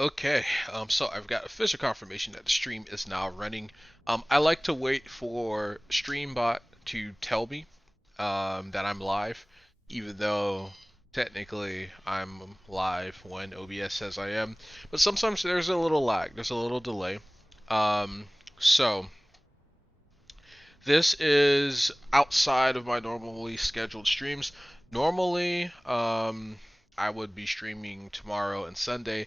Okay, so I've got official confirmation that the stream is now running. I like to wait for Streambot to tell me that I'm live, even though technically I'm live when OBS says I am. But sometimes there's a little lag, there's a little delay. Um, so this is outside of my normally scheduled streams. Normally, I would be streaming tomorrow and Sunday.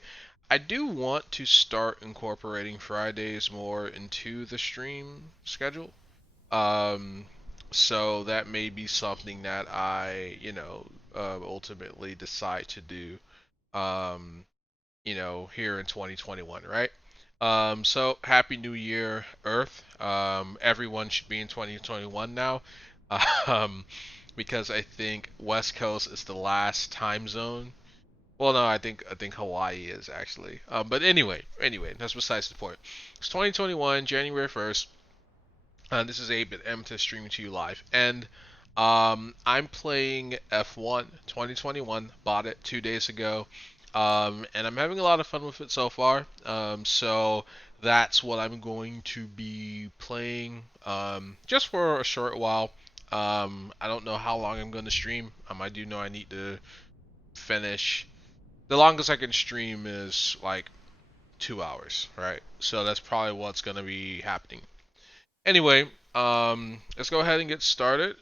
I do want to start incorporating Fridays more into the stream schedule. Um, so that may be something that ultimately decide to do. Um, here in 2021, right? So happy New Year, Earth. Everyone should be in 2021 now, um, because I think West Coast is the last time zone. Well, no, I think Hawaii is actually. But anyway, that's besides the point. It's 2021, January 1st. This is 8-Bit M to streaming to you live, and I'm playing F1 2021. Bought it 2 days ago, and I'm having a lot of fun with it so far. So that's what I'm going to be playing, just for a short while. I don't know how long I'm going to stream. I do know I need to finish. The longest I can stream is like 2 hours, right? So that's probably what's going to be happening. Anyway, let's go ahead and get started.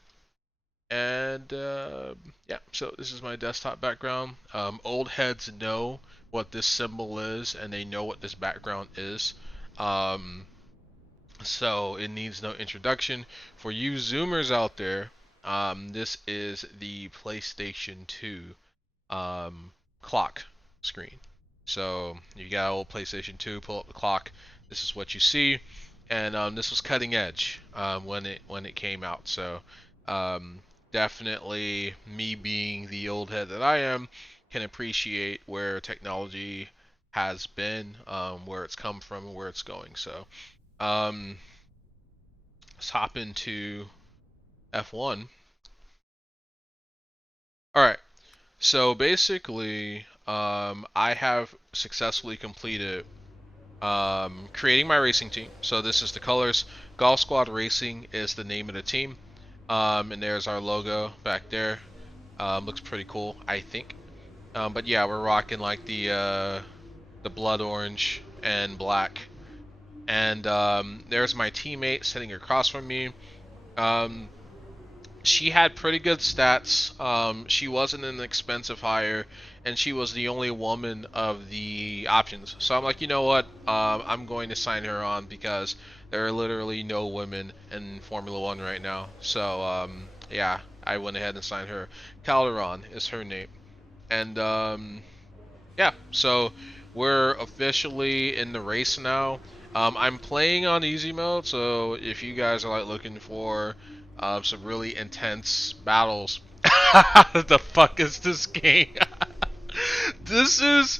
And yeah, so this is my desktop background. Old heads know what this symbol is, and they know what this background is. Um, so it needs no introduction. For you Zoomers out there, this is the PlayStation 2 clock screen. So you got old PlayStation 2, pull up the clock. This is what you see, and this was cutting edge when it came out. So um, definitely, me being the old head that I am, can appreciate where technology has been, where it's come from, and where it's going. So um, let's hop into F1. All right. So basically, I have successfully completed creating my racing team. So this is the colors. Golf Squad Racing is the name of the team. And there's our logo back there. Looks pretty cool, I think. But yeah, we're rocking like the blood orange and black. And there's my teammate sitting across from me. Um, she had pretty good stats. She wasn't an expensive hire, and she was the only woman of the options. So I'm like, you know what? I'm going to sign her on because there are literally no women in Formula One right now. So yeah, I went ahead and signed her. Calderon is her name, and yeah, so we're officially in the race now. I'm playing on easy mode, so if you guys are like looking for some really intense battles, the fuck is this game? This is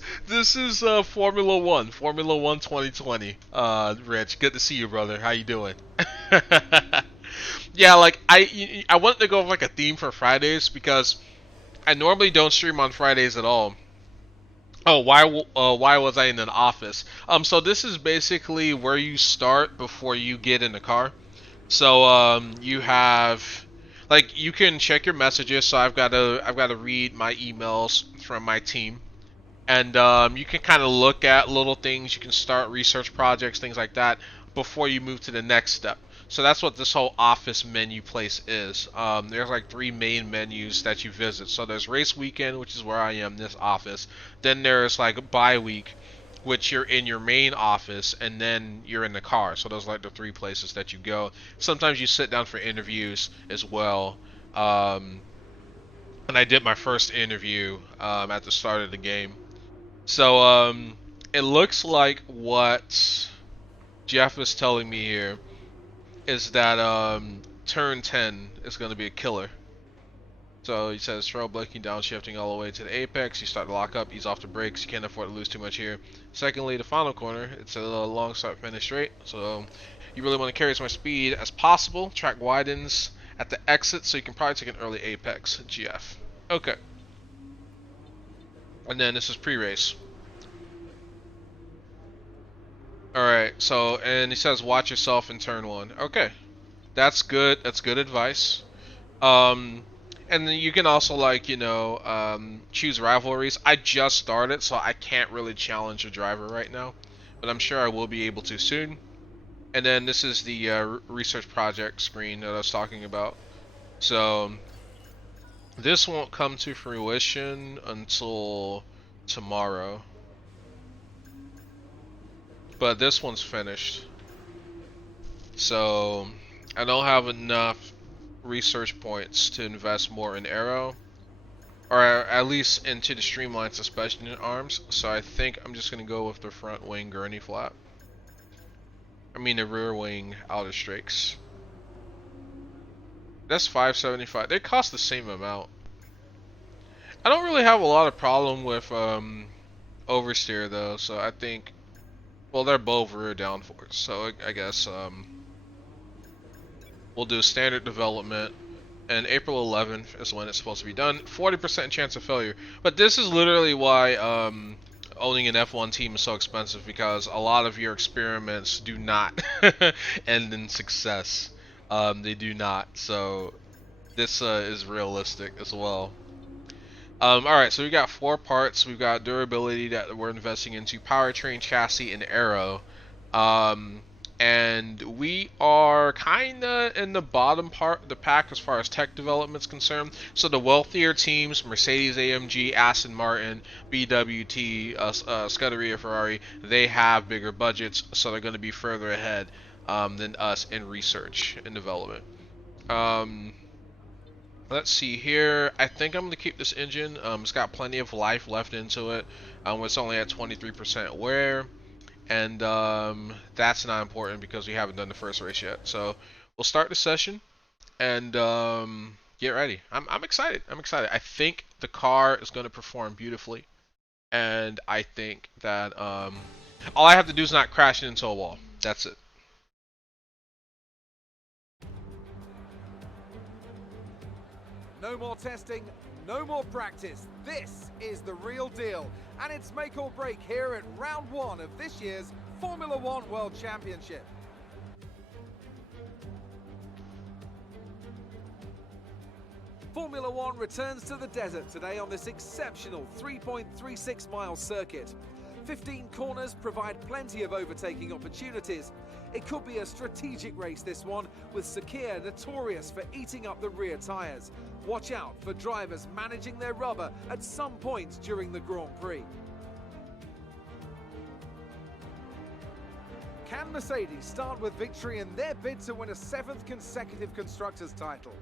Formula One, Formula One 2020. Rich, good to see you, brother. How you doing? Yeah, like I wanted to go with like a theme for Fridays because I normally don't stream on Fridays at all. Oh, why was I in an office? So this is basically where you start before you get in the car. So you have like you can check your messages. So I've got to read my emails from my team, and you can kind of look at little things. You can start research projects, things like that, before you move to the next step. So that's what this whole office menu place is. There's like three main menus that you visit. So there's race weekend, which is where I am, this office. Then there's like bye week, which you're in your main office, and then you're in the car. So those are like the three places that you go. Sometimes you sit down for interviews as well. Um, and I did my first interview at the start of the game. So it looks like what Jeff is telling me here is that turn 10 is going to be a killer. So he says throw braking, downshifting all the way to the apex. You start to lock up, ease off the brakes. You can't afford to lose too much here. Secondly, the final corner, it's a long start finish straight. So you really want to carry as much speed as possible. Track widens at the exit, so you can probably take an early apex. GF. Okay. And then this is pre-race. All right. So, and he says, watch yourself in turn one. Okay, that's good. That's good advice. Um, and then you can also choose rivalries. I just started, so I can't really challenge a driver right now, but I'm sure I will be able to soon. And then this is the research project screen that I was talking about. So this won't come to fruition until tomorrow, but this one's finished. So I don't have enough research points to invest more in aero, or at least into the streamlined suspension arms. So I think I'm just gonna go with the front wing gurney flap. I mean the rear wing outer strakes. That's 575. They cost the same amount. I don't really have a lot of problem with oversteer though, so I think, well, they're both rear downforce, so I guess we'll do standard development, and April 11th is when it's supposed to be done. 40% chance of failure, but this is literally why owning an F1 team is so expensive, because a lot of your experiments do not end in success. They do not, so this is realistic as well. Alright, so we got 4 parts. We've got durability that we're investing into, powertrain, chassis, and aero. And we are kind of in the bottom part of the pack as far as tech development is concerned. So the wealthier teams, Mercedes, AMG, Aston Martin, BWT, Scuderia, Ferrari, they have bigger budgets, so they're going to be further ahead than us in research and development. Let's see here. I think I'm going to keep this engine. It's got plenty of life left into it. It's only at 23% wear. And that's not important because we haven't done the first race yet. So we'll start the session and get ready. I'm excited. I'm excited. I think the car is going to perform beautifully. And I think that all I have to do is not crash into a wall. That's it. No more testing, no more practice. This is the real deal. And it's make or break here at round 1 of this year's Formula One World Championship. Formula One returns to the desert today on this exceptional 3.36 mile circuit. 15 corners provide plenty of overtaking opportunities. It could be a strategic race, this one, with Sakhir notorious for eating up the rear tyres. Watch out for drivers managing their rubber at some point during the Grand Prix. Can Mercedes start with victory in their bid to win a 7th consecutive Constructors' title?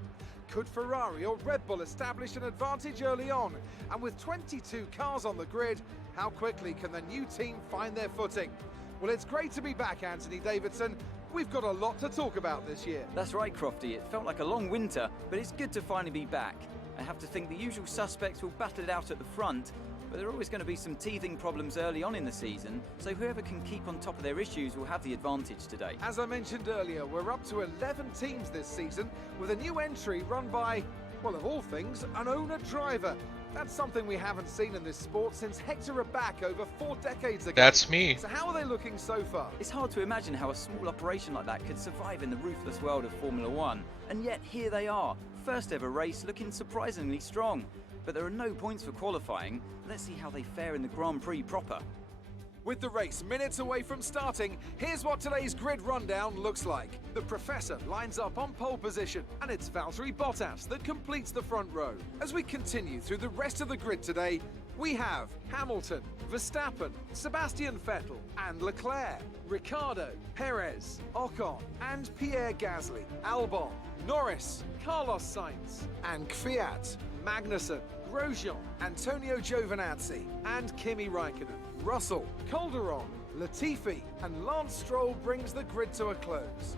Could Ferrari or Red Bull establish an advantage early on? And with 22 cars on the grid, how quickly can the new team find their footing? Well, it's great to be back, Anthony Davidson. We've got a lot to talk about this year. That's right, Crofty. It felt like a long winter, but it's good to finally be back. I have to think the usual suspects will battle it out at the front, but there are always going to be some teething problems early on in the season, so whoever can keep on top of their issues will have the advantage today. As I mentioned earlier, we're up to 11 teams this season, with a new entry run by, well, of all things, an owner-driver. That's something we haven't seen in this sport since Hector Raback over 4 decades ago. That's me. So how are they looking so far? It's hard to imagine how a small operation like that could survive in the ruthless world of Formula One, and yet here they are, first ever race looking surprisingly strong. But there are no points for qualifying. Let's see how they fare in the Grand Prix proper. With the race minutes away from starting, here's what today's grid rundown looks like. The Professor lines up on pole position, and it's Valtteri Bottas that completes the front row. As we continue through the rest of the grid today, we have Hamilton, Verstappen, Sebastian Vettel and Leclerc, Ricciardo, Perez, Ocon and Pierre Gasly, Albon, Norris, Carlos Sainz and Kvyat, Magnussen, Grosjean, Antonio Giovinazzi and Kimi Raikkonen. Russell, Calderon, Latifi and Lance Stroll brings the grid to a close.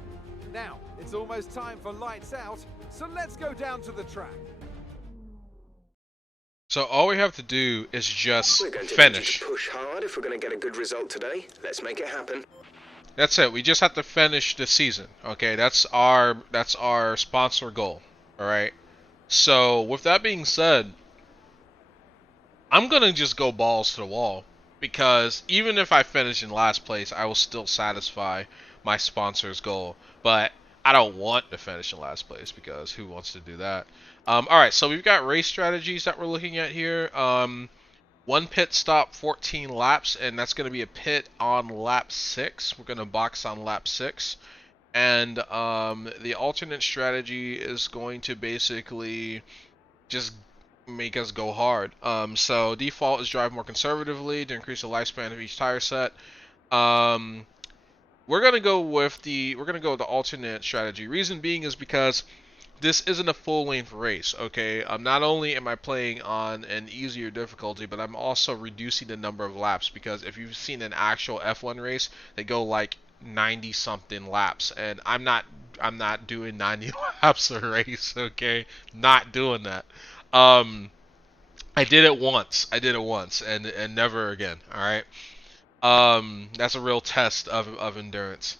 Now, it's almost time for lights out, so let's go down to the track. So all we have to do is just We're going to finish. Need you to push hard if we're going to get a good result today. Let's make it happen. That's it. We just have to finish the season. Okay, that's our sponsor goal. All right. So with that being said, I'm gonna just go balls to the wall. because even if I finish in last place, I will still satisfy my sponsor's goal. But I don't want to finish in last place because who wants to do that? All right, so we've got race strategies that we're looking at here. One pit stop, 14 laps, and that's going to be a pit on lap 6. We're going to box on lap 6. And the alternate strategy is going to basically just make us go hard. So default is drive more conservatively to increase the lifespan of each tire set. We're gonna go with the alternate strategy. Reason being is because this isn't a full length race, okay? Not only am I playing on an easier difficulty, but I'm also reducing the number of laps, because if you've seen an actual F1 race, they go like 90 something laps, and I'm not doing 90 laps a race, okay? Not doing that. I did it once, and never again, all right? That's a real test of endurance.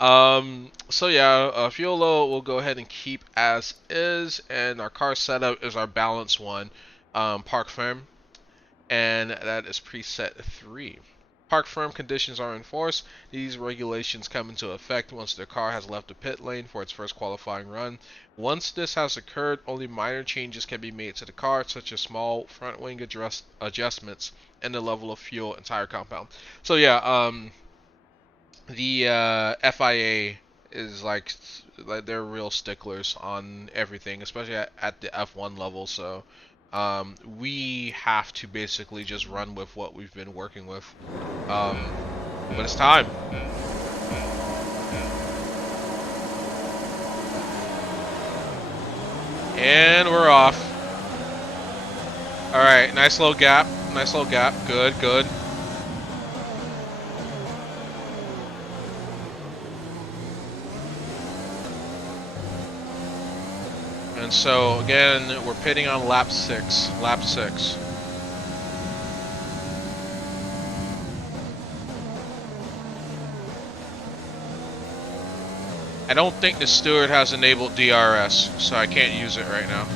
So yeah, fuel load we'll go ahead and keep as is, and our car setup is our balance one, park firm, and that is preset 3. Park firm conditions are enforced. These regulations come into effect once the car has left the pit lane for its first qualifying run. Once this has occurred, only minor changes can be made to the car, such as small front wing adjustments and the level of fuel and tire compound. So yeah, the FIA is like they're real sticklers on everything, especially at the F1 level. So we have to basically just run with what we've been working with. But it's time. And we're off. Alright, nice little gap. Good, good. And so again, we're pitting on lap 6. I don't think the steward has enabled DRS, so I can't use it right now.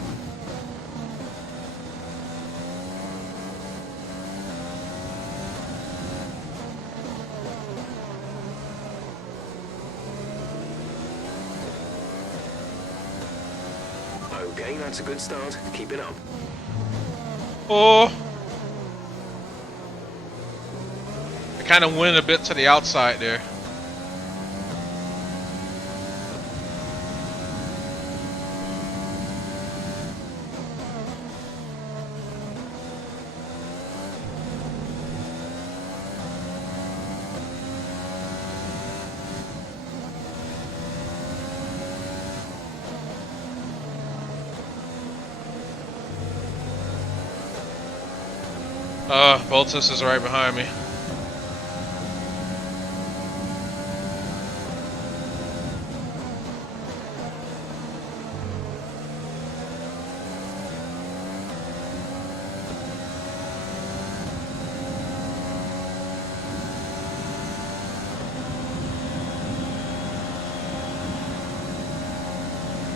Okay, that's a good start. Keep it up. Oh! I kind of went a bit to the outside there. Boltus is right behind me.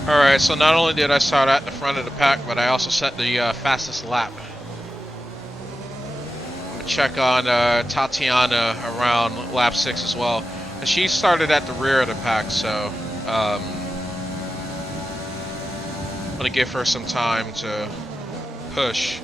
Alright, so not only did I start at the front of the pack, but I also set the fastest lap. Check on Tatiana around lap 6 as well, and she started at the rear of the pack, so I'm gonna give her some time to push.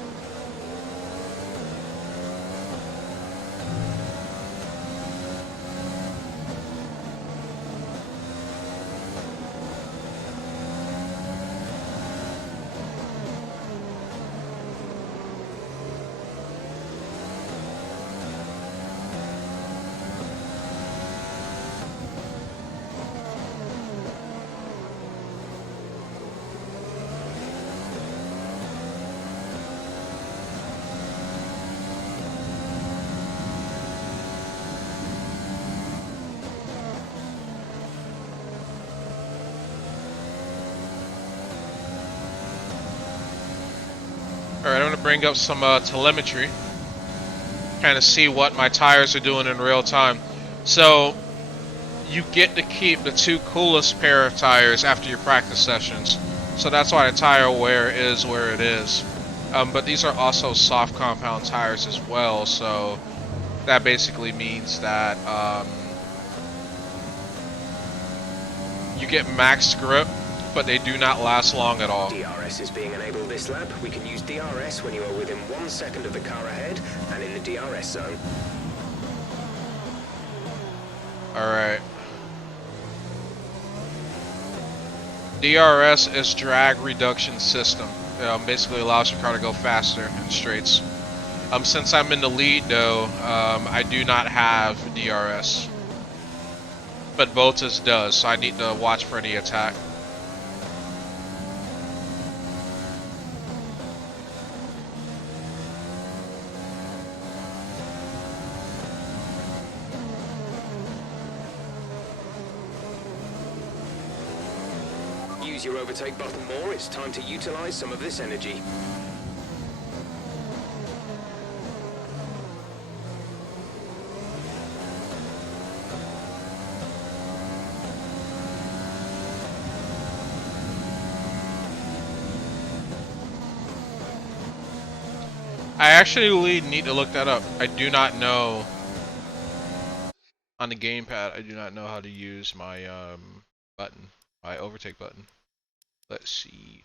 Alright, I'm going to bring up some telemetry, kind of see what my tires are doing in real time. So, you get to keep the 2 coolest pair of tires after your practice sessions. So that's why the tire wear is where it is. But these are also soft compound tires as well, so That basically means that you get max grip, but they do not last long at all. DRS is being enabled this lap. We can use DRS when you are within 1 second of the car ahead and in the DRS zone. Alright. DRS is drag reduction system. Basically allows your car to go faster in straights. Since I'm in the lead though, I do not have DRS. But Bottas does, so I need to watch for the attack. Use your overtake button more. It's time to utilize some of this energy. I actually need to look that up. I do not know on the gamepad. I do not know how to use my button, my overtake button. Let's see.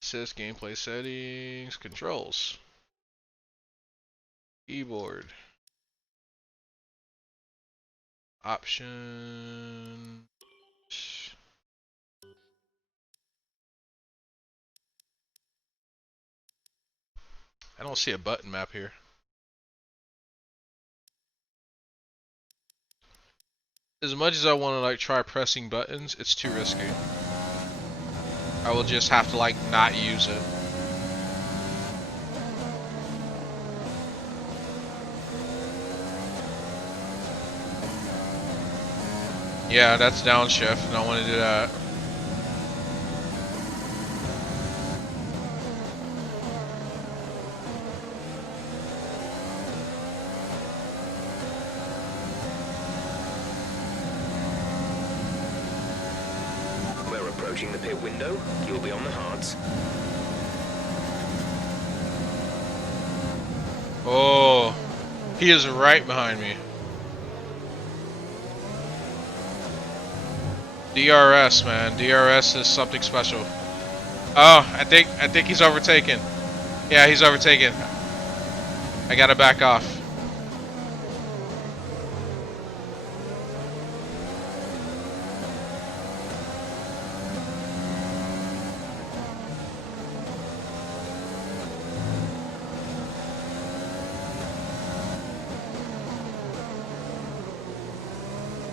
Says gameplay settings, controls, keyboard, option. I don't see a button map here. As much as I want to like try pressing buttons, it's too risky. I will just have to like not use it. Yeah, that's downshift. I don't want to do that. Approaching the pit window, you'll be on the hards. Oh, he is right behind me. DRS, man. DRS is something special. Oh, I think he's overtaken. Yeah, he's overtaken. I gotta back off.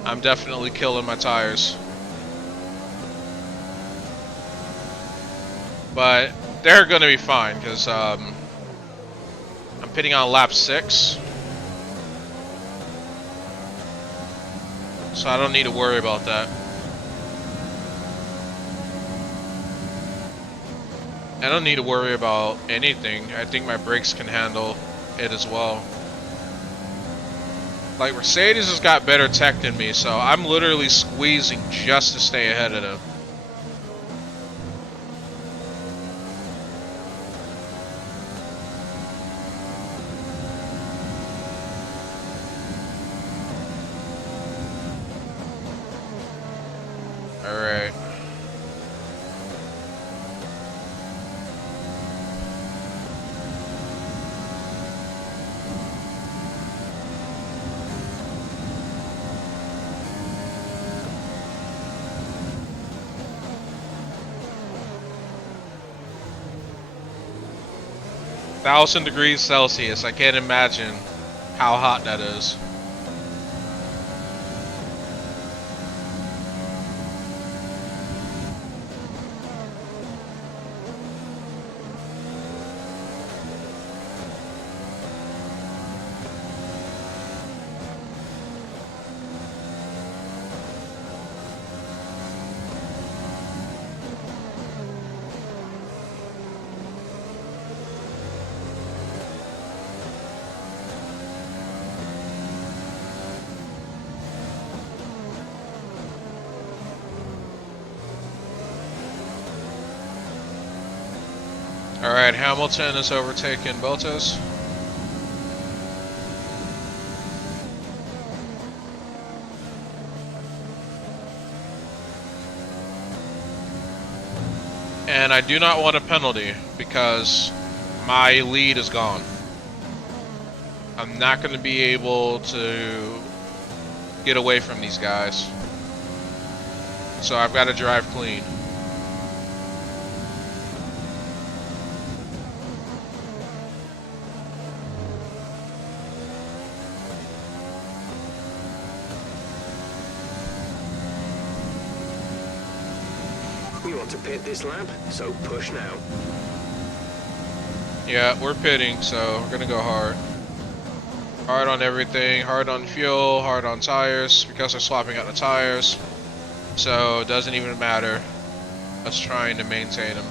I'm definitely killing my tires. But they're gonna be fine because I'm pitting on lap 6. So I don't need to worry about that. I don't need to worry about anything. I think my brakes can handle it as well. Like, Mercedes has got better tech than me, so I'm literally squeezing just to stay ahead of them. Alright. (1,000°C. I can't imagine how hot that is. Alright, Hamilton is overtaking Bottas. And I do not want a penalty because my lead is gone. I'm not going to be able to get away from these guys. So I've got to drive clean. We want to pit this lap, so push now. Yeah, we're pitting, so we're gonna go hard. Hard on everything, hard on fuel, hard on tires, because they're swapping out the tires. So it doesn't even matter us trying to maintain them.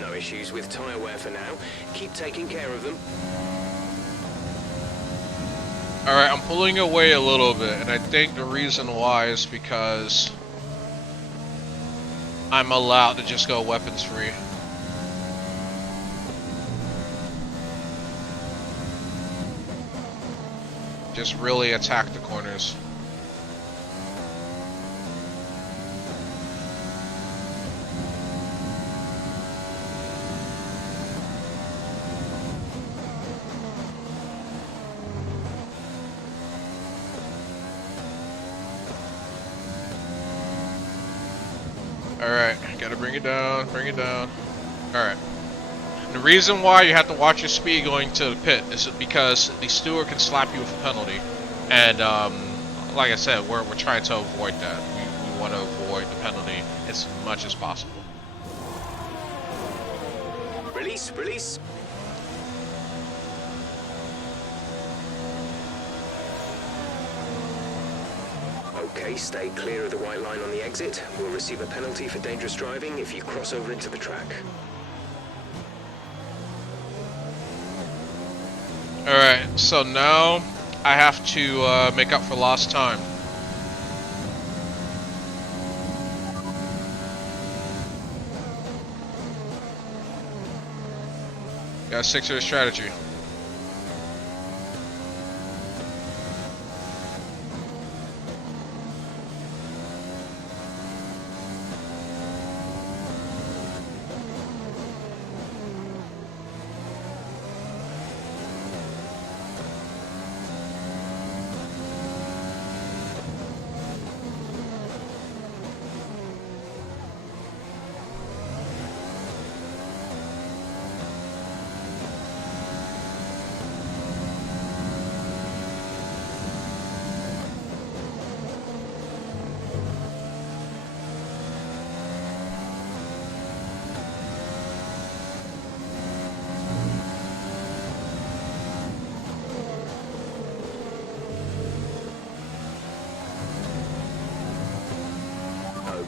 No issues with tyre wear for now. Keep taking care of them. Alright, I'm pulling away a little bit, and I think the reason why is because I'm allowed to just go weapons free. Just really attack the corners. Alright, gotta bring it down, bring it down. Alright. The reason why you have to watch your speed going to the pit is because the steward can slap you with a penalty. And, like I said, we're trying to avoid that. We want to avoid the penalty as much as possible. Release, release. Okay, stay clear of the white line on the exit. We'll receive a penalty for dangerous driving if you cross over into the track. Alright, so now I have to make up for lost time. Gotta stick to the strategy.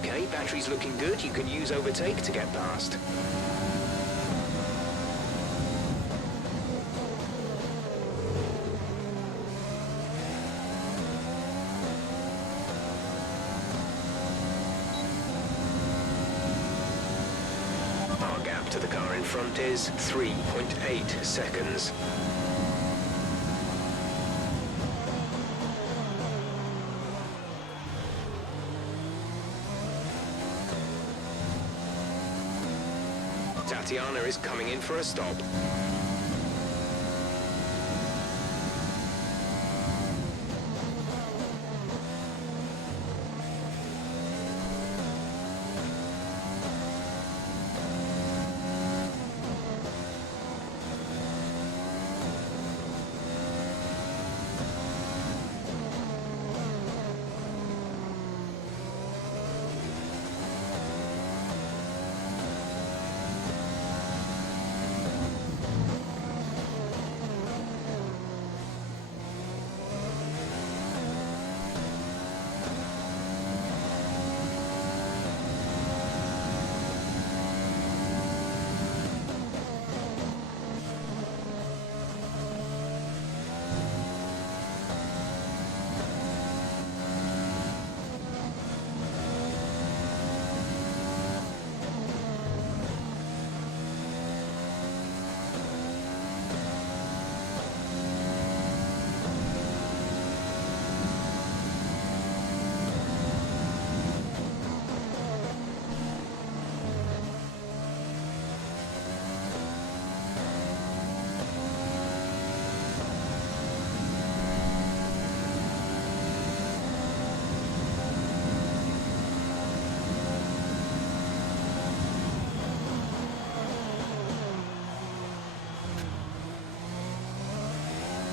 Okay, battery's looking good. You can use overtake to get past. Our gap to the car in front is 3.8 seconds. Tatiana is coming in for a stop.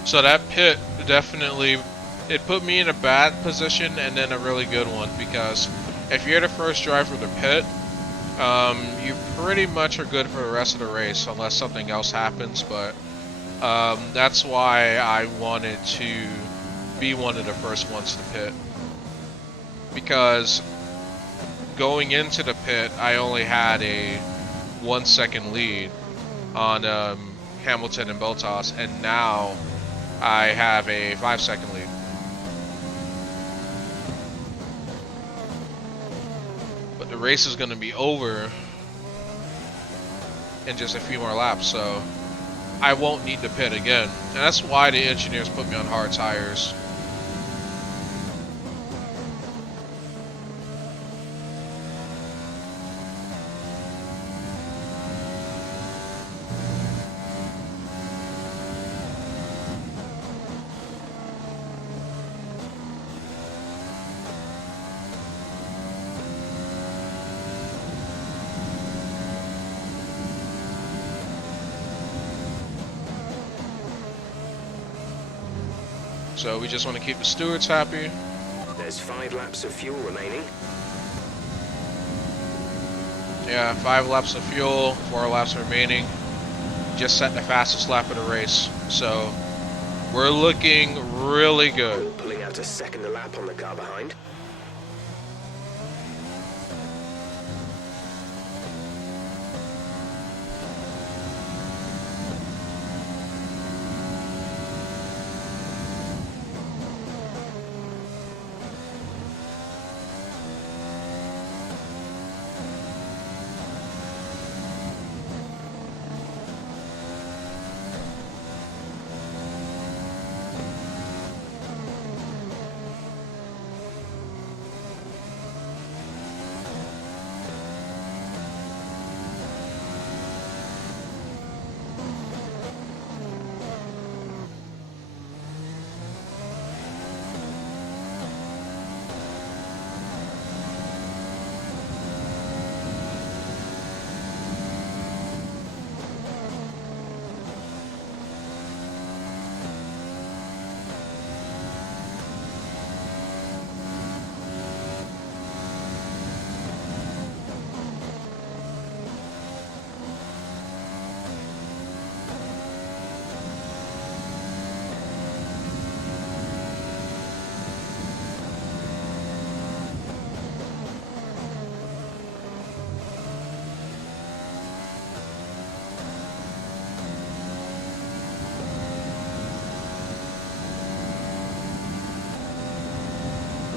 So that pit definitely, it put me in a bad position and then a really good one, because if you're the first driver of the pit, you pretty much are good for the rest of the race unless something else happens. But that's why I wanted to be one of the first ones to pit, because going into the pit I only had a 1 second lead on Hamilton and Bottas, and now I have a 5 second lead. But the race is going to be over in just a few more laps, so I won't need to pit again. And that's why the engineers put me on hard tires. So we just want to keep the stewards happy. There's 5 laps of fuel remaining. Yeah, 5 laps of fuel, 4 laps remaining. Just set the fastest lap of the race. So we're looking really good. Pulling out a second a lap on the car behind.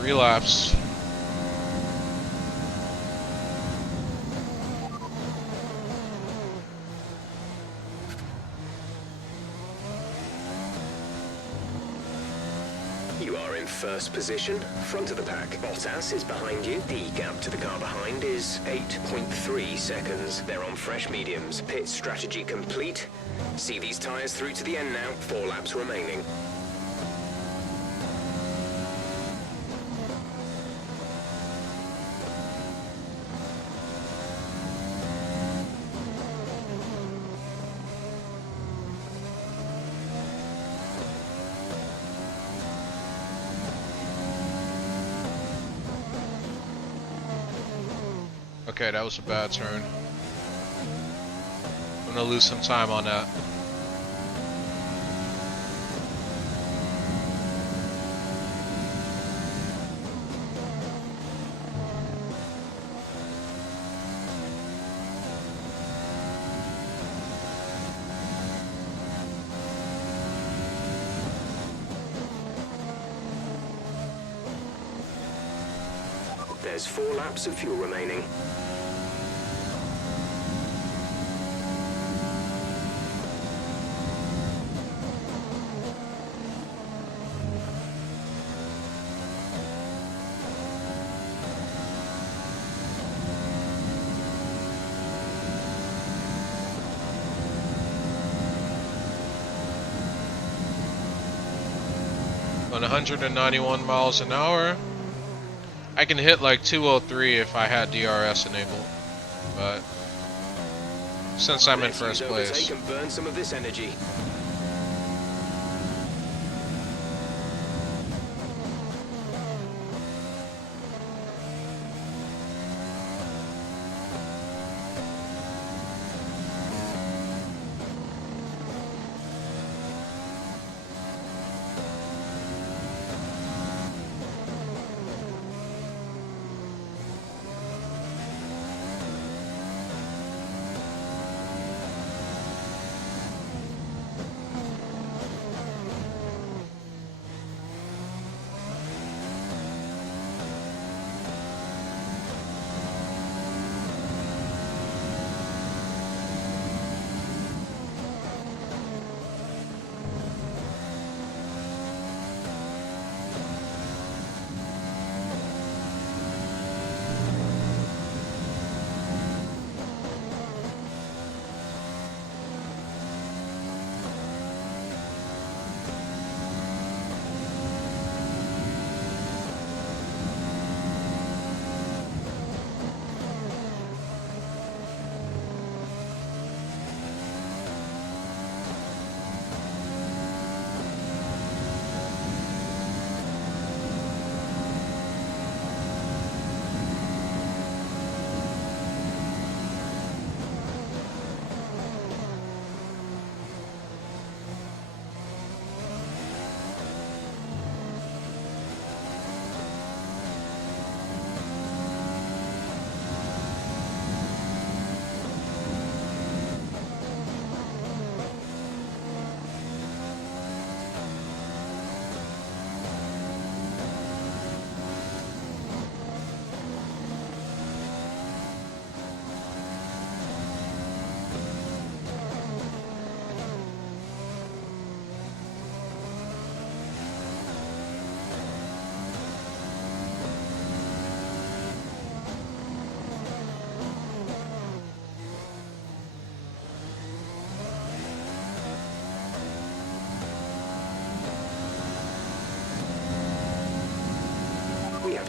Relapse. You are in first position, front of the pack. Bottas is behind you. The gap to the car behind is 8.3 seconds. They're on fresh mediums. Pit strategy complete. See these tyres through to the end now. 4 laps remaining. Okay, that was a bad turn. I'm gonna lose some time on that. There's 4 laps of fuel remaining. On 191 miles an hour. I can hit like 203 if I had DRS enabled, but since I'm in first place. And burn some of this energy.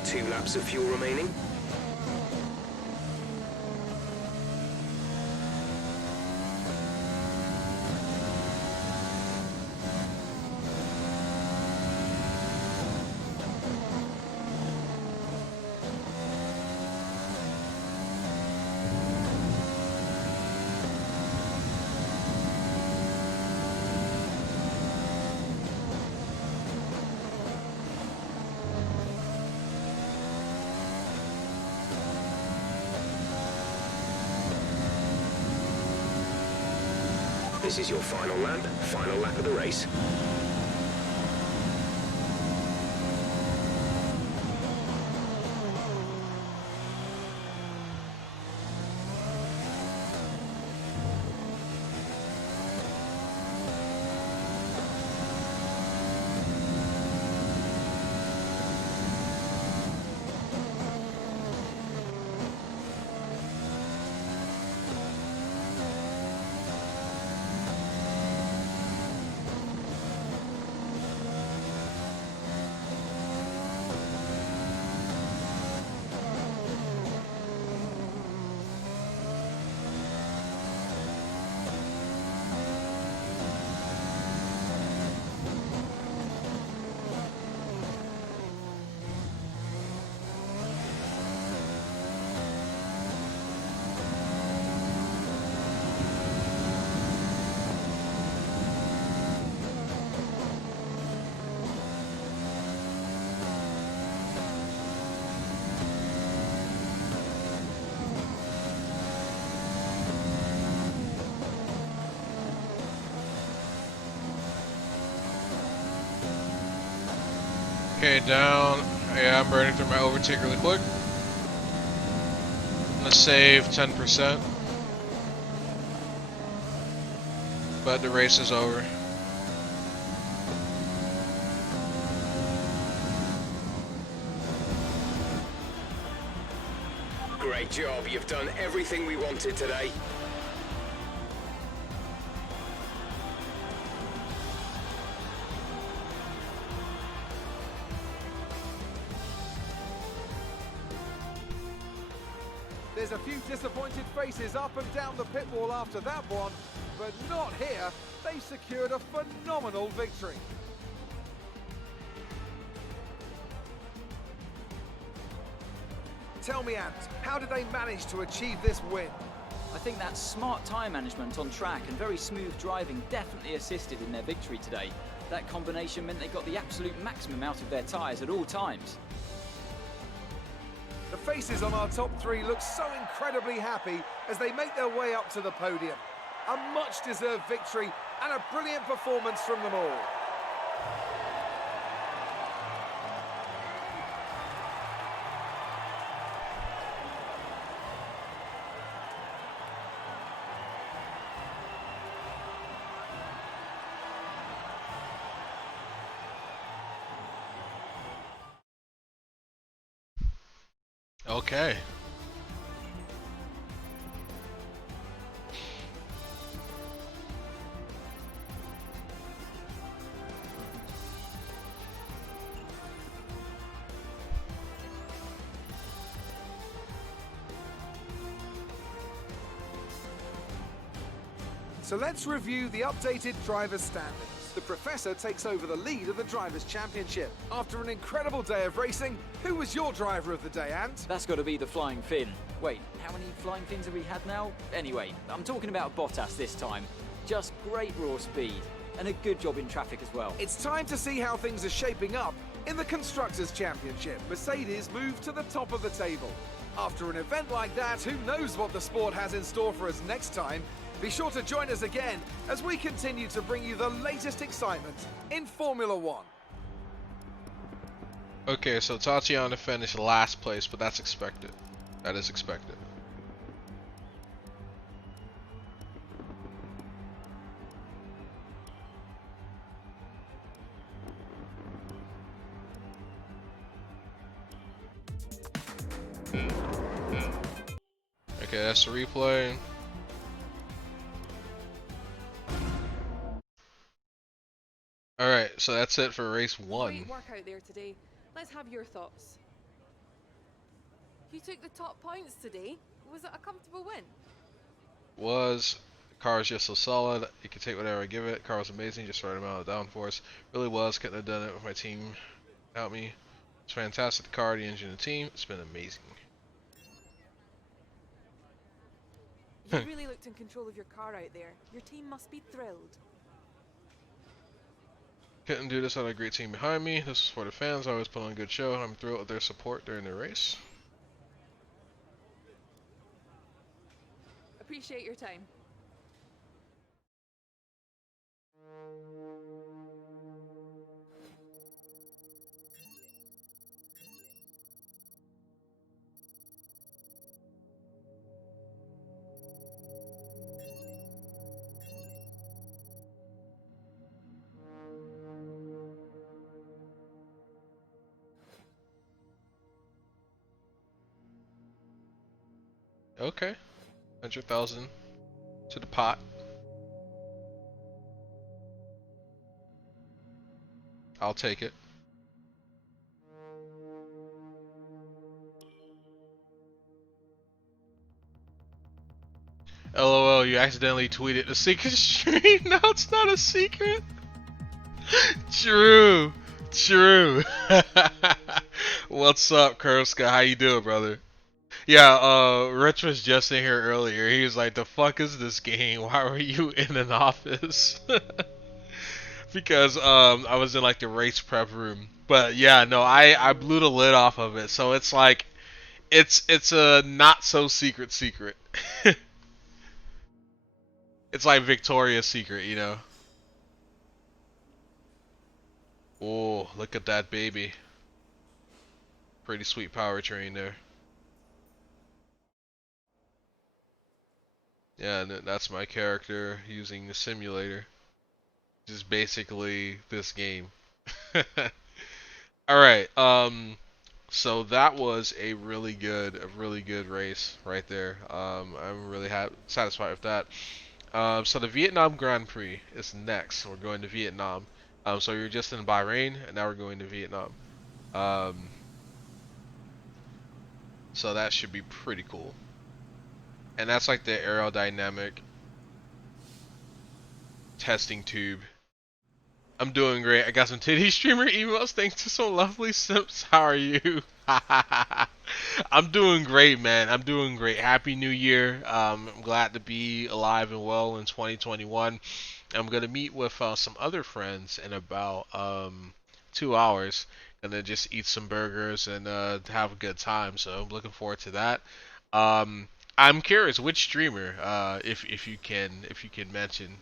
2 laps of fuel remaining. This is your final lap of the race. Okay, down. Yeah, I'm burning through my overtake really quick. I'm gonna save 10%. But the race is over. Great job, you've done everything we wanted today. There's a few disappointed faces up and down the pit wall after that one, but not here. They secured a phenomenal victory. Tell me, Ant, how did they manage to achieve this win? I think that smart tyre management on track and very smooth driving definitely assisted in their victory today. That combination meant they got the absolute maximum out of their tyres at all times. The faces on our top 3 look so incredibly happy as they make their way up to the podium. A much-deserved victory and a brilliant performance from them all. Okay. So let's review the updated driver's standings. The Professor takes over the lead of the Drivers' Championship. After an incredible day of racing, who was your driver of the day, Ant? That's got to be the Flying Finn. Wait, how many Flying Fins have we had now? Anyway, I'm talking about Bottas this time. Just great raw speed and a good job in traffic as well. It's time to see how things are shaping up in the Constructors' Championship. Mercedes moved to the top of the table. After an event like that, who knows what the sport has in store for us next time? Be sure to join us again as we continue to bring you the latest excitement in Formula One. Okay, so Tatiana finished last place, but that's expected. That is expected. Okay, that's the replay. Alright, so that's it for race 1. Great work out there today. Let's have your thoughts. You took the top points today. Was it a comfortable win? Was. Car is just so solid. You can take whatever I give it. Car was amazing, just right amount of downforce. Really was. Couldn't have done it with my team without me. It's fantastic. The car, the engine, the team. It's been amazing. You really looked in control of your car out there. Your team must be thrilled. Couldn't do this without a great team behind me. This is for the fans. I always put on a good show. I'm thrilled with their support during the race. Appreciate your time. Okay. 100,000 to the pot. I'll take it. LOL, you accidentally tweeted a secret stream. No, it's not a secret. True. True. What's up, Kurska? How you doing, brother? Yeah, Rich was just in here earlier. He was like, the fuck is this game? Why were you in an office? Because I was in like the race prep room. But yeah, no, I blew the lid off of it. So it's like it's a not so secret. It's like Victoria's Secret, you know. Oh, look at that baby. Pretty sweet powertrain there. Yeah, and that's my character using the simulator. Just basically this game. Alright, so that was a really good race right there. I'm really satisfied with that. So the Vietnam Grand Prix is next. We're going to Vietnam. So you're just in Bahrain, and now we're going to Vietnam. So that should be pretty cool. And that's like the aerodynamic testing tube. I'm doing great. I got some titty streamer emails thanks to some lovely simps. How are you? I'm doing great, man. I'm doing great. Happy New Year. I'm glad to be alive and well in 2021. I'm gonna meet with some other friends in about 2 hours. Gonna just eat some burgers and have a good time. So I'm looking forward to that. I'm curious which streamer, if you can mention,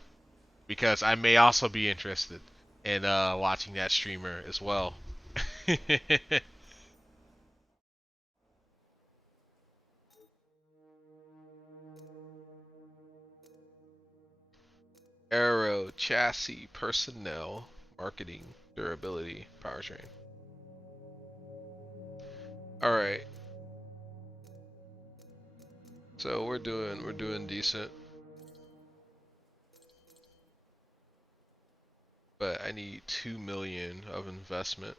because I may also be interested in watching that streamer as well. Aero, chassis, personnel, marketing, durability, powertrain. Alright. So we're doing decent. But I need 2 million of investment.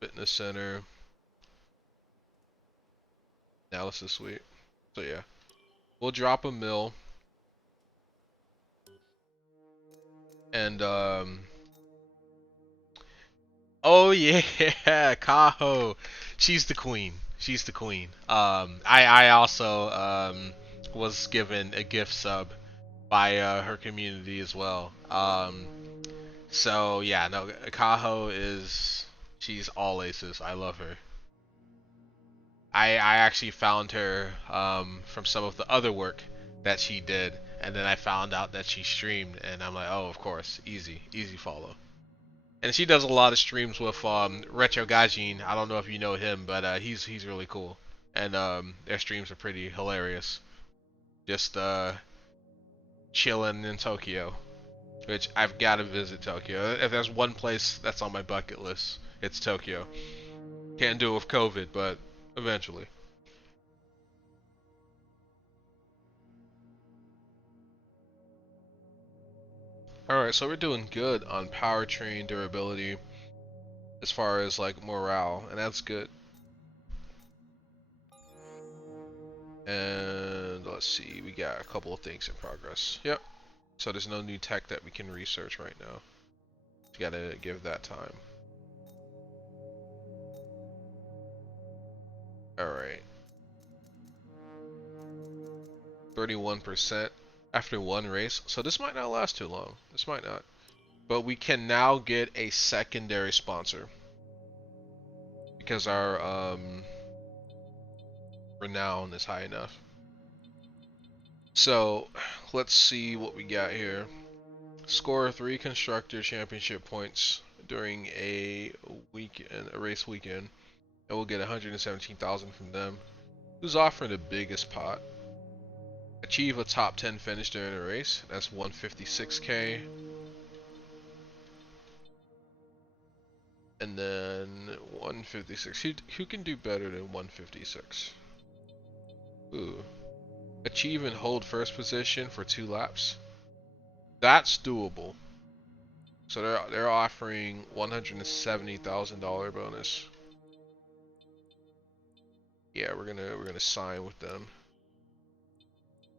Fitness center. Analysis suite. So yeah. We'll drop $1 million. And oh yeah, Kaho. She's the queen. She's the queen. I also was given a gift sub by her community as well. So yeah, no, Kaho she's all aces. I love her. I actually found her from some of the other work that she did, and then I found out that she streamed, and I'm like, oh, of course, easy follow. And she does a lot of streams with Retro Gajin. I don't know if you know him, but he's really cool, and their streams are pretty hilarious. Just chilling in Tokyo, which I've got to visit Tokyo. If there's one place that's on my bucket list, it's Tokyo. Can't do it with COVID, but eventually. Alright, so we're doing good on powertrain durability as far as like morale, and that's good. And let's see, we got a couple of things in progress. Yep. So there's no new tech that we can research right now. You gotta give that time. Alright. 31% after one race. So this might not last too long. This might not. But we can now get a secondary sponsor. Because our renown is high enough. So let's see what we got here. Score 3 constructor championship points during a race weekend, and we'll get 117,000 from them. Who's offering the biggest pot? Achieve a top 10 finish during a race. That's 156k. And then 156. Who can do better than 156? Ooh. Achieve and hold first position for 2 laps. That's doable. So they're offering $170,000 bonus. Yeah, we're gonna sign with them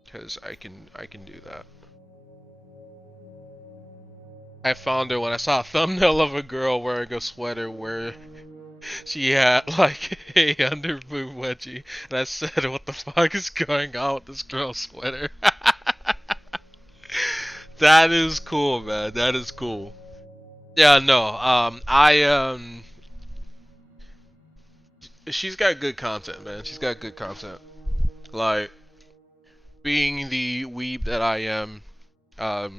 because I can do that. I found her when I saw a thumbnail of a girl wearing a sweater where she had like a under boob wedgie, and I said, "What the fuck is going on with this girl's sweater?" That is cool, man. That is cool. Yeah, no. She's got good content, man. She's got good content. Like, being the weeb that I am,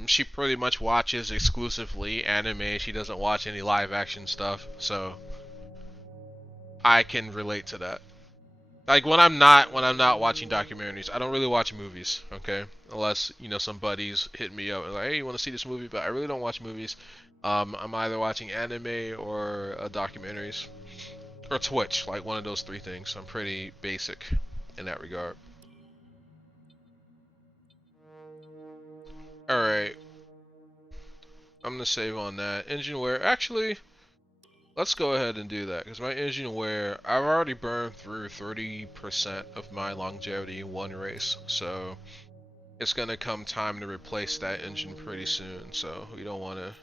she pretty much watches exclusively anime. She doesn't watch any live action stuff, so I can relate to that. Like when I'm not watching documentaries, I don't really watch movies, okay? Unless, you know, some buddies hit me up and like, hey, you want to see this movie? But I really don't watch movies. I'm either watching anime or documentaries or Twitch, like one of those 3 things. I'm pretty basic in that regard. Alright. I'm gonna save on that. Engine wear. Actually, let's go ahead and do that, because my engine wear, I've already burned through 30% of my longevity in one race, so it's gonna come time to replace that engine pretty soon. So we don't wanna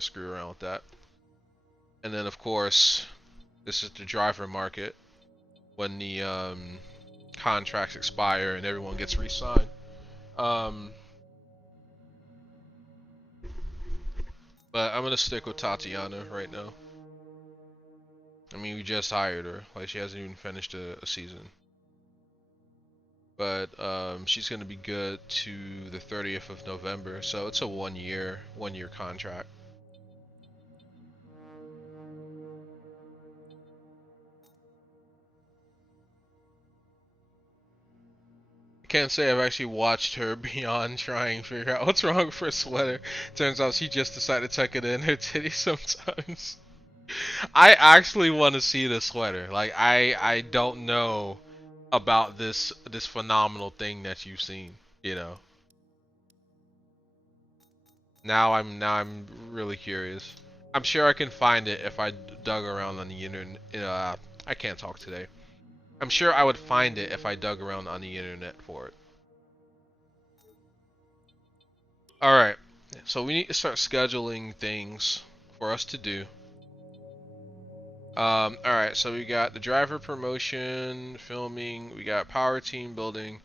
screw around with that. And then of course, this is the driver market when the contracts expire and everyone gets re-signed. But I'm gonna stick with Tatiana right now. I mean, we just hired her. Like, she hasn't even finished a season. But she's gonna be good to the 30th of November, so it's a one year contract. I can't say I've actually watched her beyond trying to figure out what's wrong with her sweater. Turns out she just decided to tuck it in her titty sometimes. I actually want to see the sweater. Like, I don't know about this phenomenal thing that you've seen, you know. Now I'm really curious. I'm sure I can find it if I dug around on the internet. I can't talk today. I'm sure I would find it if I dug around on the internet for it. Alright, so we need to start scheduling things for us to do. Alright, so we got the driver promotion, filming, we got power team building.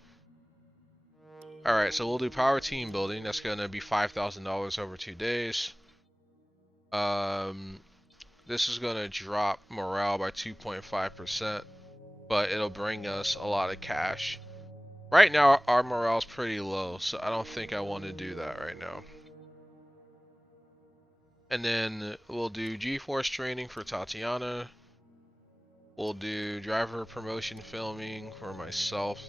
Alright, so we'll do power team building. That's gonna be $5,000 over 2 days. This is gonna drop morale by 2.5%, but it'll bring us a lot of cash. Right now, our morale's pretty low, so I don't think I want to do that right now. And then we'll do G-Force training for Tatiana. We'll do driver promotion filming for myself.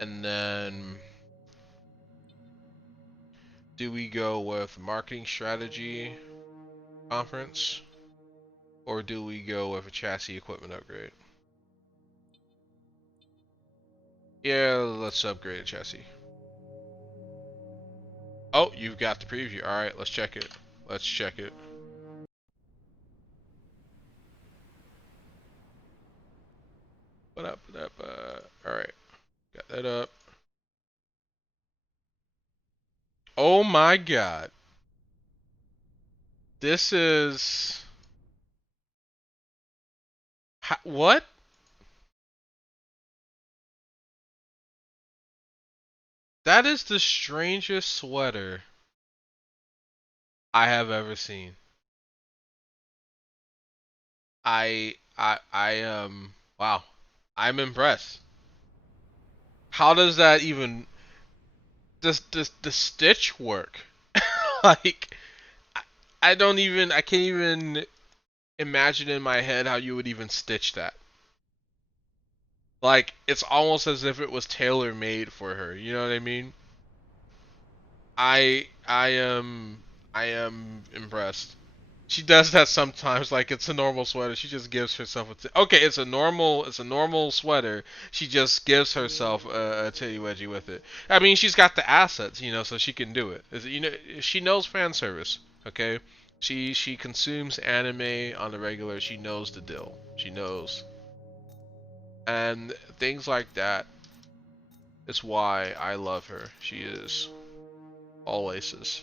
And then do we go with marketing strategy conference, or do we go with a chassis equipment upgrade? Yeah, let's upgrade a chassis. Oh, you've got the preview. All right, let's check it. Let's check it. What up? What up? All right, got that up. Oh my God, this is what? That is the strangest sweater I have ever seen. Wow. I'm impressed. How does that even does the stitch work? Like I, I can't even imagine in my head how you would even stitch that. Like it's almost as if it was tailor made for her, you know what I mean? I I am I am impressed. She does that sometimes, like it's a normal sweater. She just gives herself okay. It's a normal sweater. She just gives herself a titty wedgie with it. I mean, she's got the assets, you know, so she can do it. You know, she knows fan service. Okay, she consumes anime on the regular. She knows the deal. She knows, and things like that. Is why I love her. She is all aces.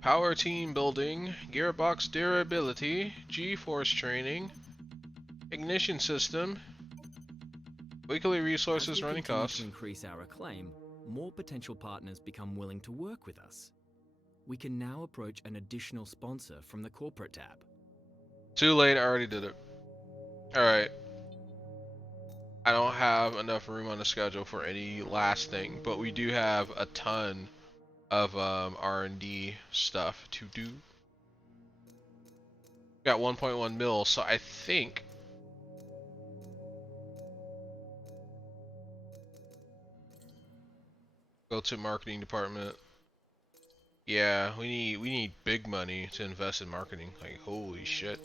Power team building, gearbox durability, G-force training, ignition system, weekly resources, running costs. To increase our acclaim, more potential partners become willing to work with us. We can now approach an additional sponsor from the corporate tab. Too late, I already did it. Alright. I don't have enough room on the schedule for any last thing, but we do have a ton of R&D stuff to do. Got 1.1 mil, so I think go to marketing department. Yeah, we need big money to invest in marketing. Like holy shit.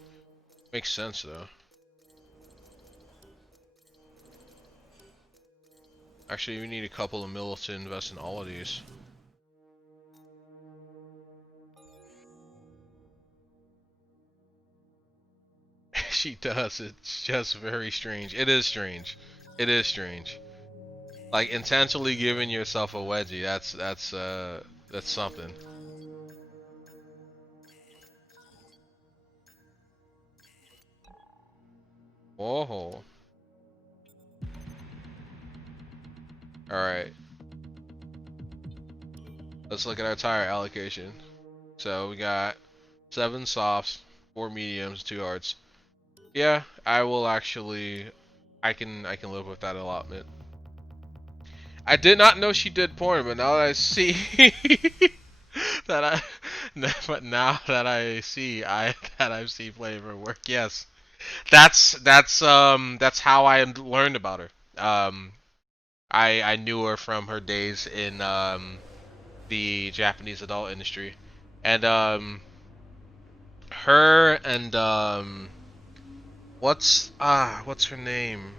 Makes sense though. Actually, we need a couple of mil to invest in all of these. She does. It's just very strange. It is strange. It is strange. Like intentionally giving yourself a wedgie. That's something. Whoa. Alright. Let's look at our tire allocation. So we got 7 softs, 4 mediums, 2 hards. Yeah, I will actually I can live with that allotment. I did not know she did porn, but now that I see that but now that I see that I've seen play of her work, yes. That's how I learned about her. I knew her from her days in the Japanese adult industry, and her and what's her name?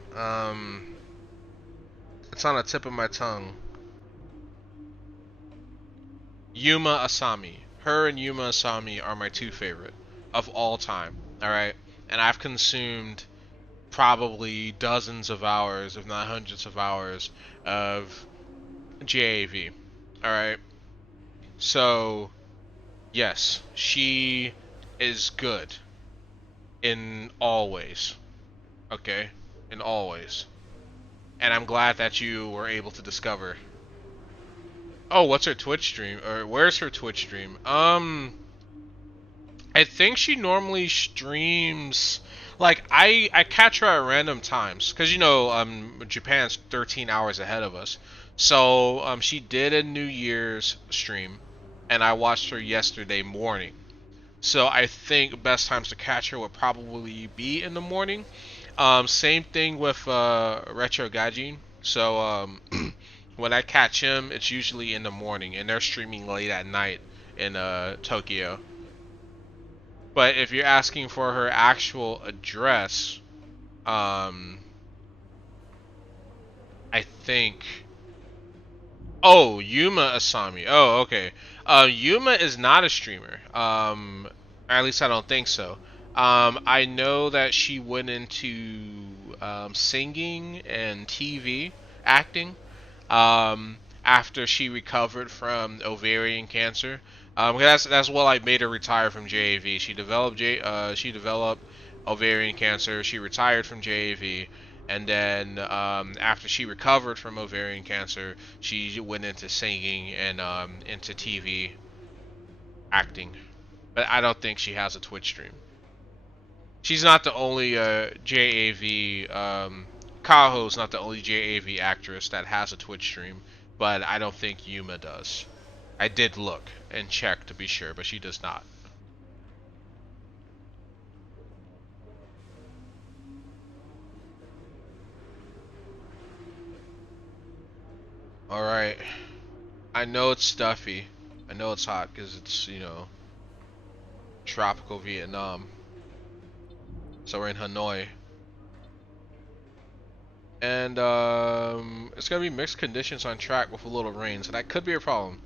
It's on the tip of my tongue. Yuma Asami. Her and Yuma Asami are my 2 favorite of all time. All right, and I've consumed probably dozens of hours, if not hundreds of hours, of JAV. All right, so yes, she is good in all ways. Okay, in all ways. And I'm glad that you were able to discover. Oh, what's her Twitch stream? Or where's her Twitch stream? I think she normally streams. Like I catch her at random times, cause you know Japan's 13 hours ahead of us. So she did a New Year's stream, and I watched her yesterday morning. So I think best times to catch her would probably be in the morning. Same thing with Retro Gaijin. So when I catch him, it's usually in the morning, and they're streaming late at night in Tokyo. But if you're asking for her actual address, I think Oh, Yuma Asami. Oh, okay. Yuma is not a streamer. At least I don't think so. I know that she went into singing and TV acting after she recovered from ovarian cancer. That's what like made her retire from JAV. She developed ovarian cancer. She retired from JAV, and then after she recovered from ovarian cancer, she went into singing and into TV acting. But I don't think she has a Twitch stream. She's not the only JAV Kaho's not the only JAV actress that has a Twitch stream, but I don't think Yuma does. I did look and check to be sure, but she does not. Alright. I know it's stuffy. I know it's hot because it's, you know, tropical Vietnam. So we're in Hanoi. And it's gonna be mixed conditions on track with a little rain, so that could be a problem.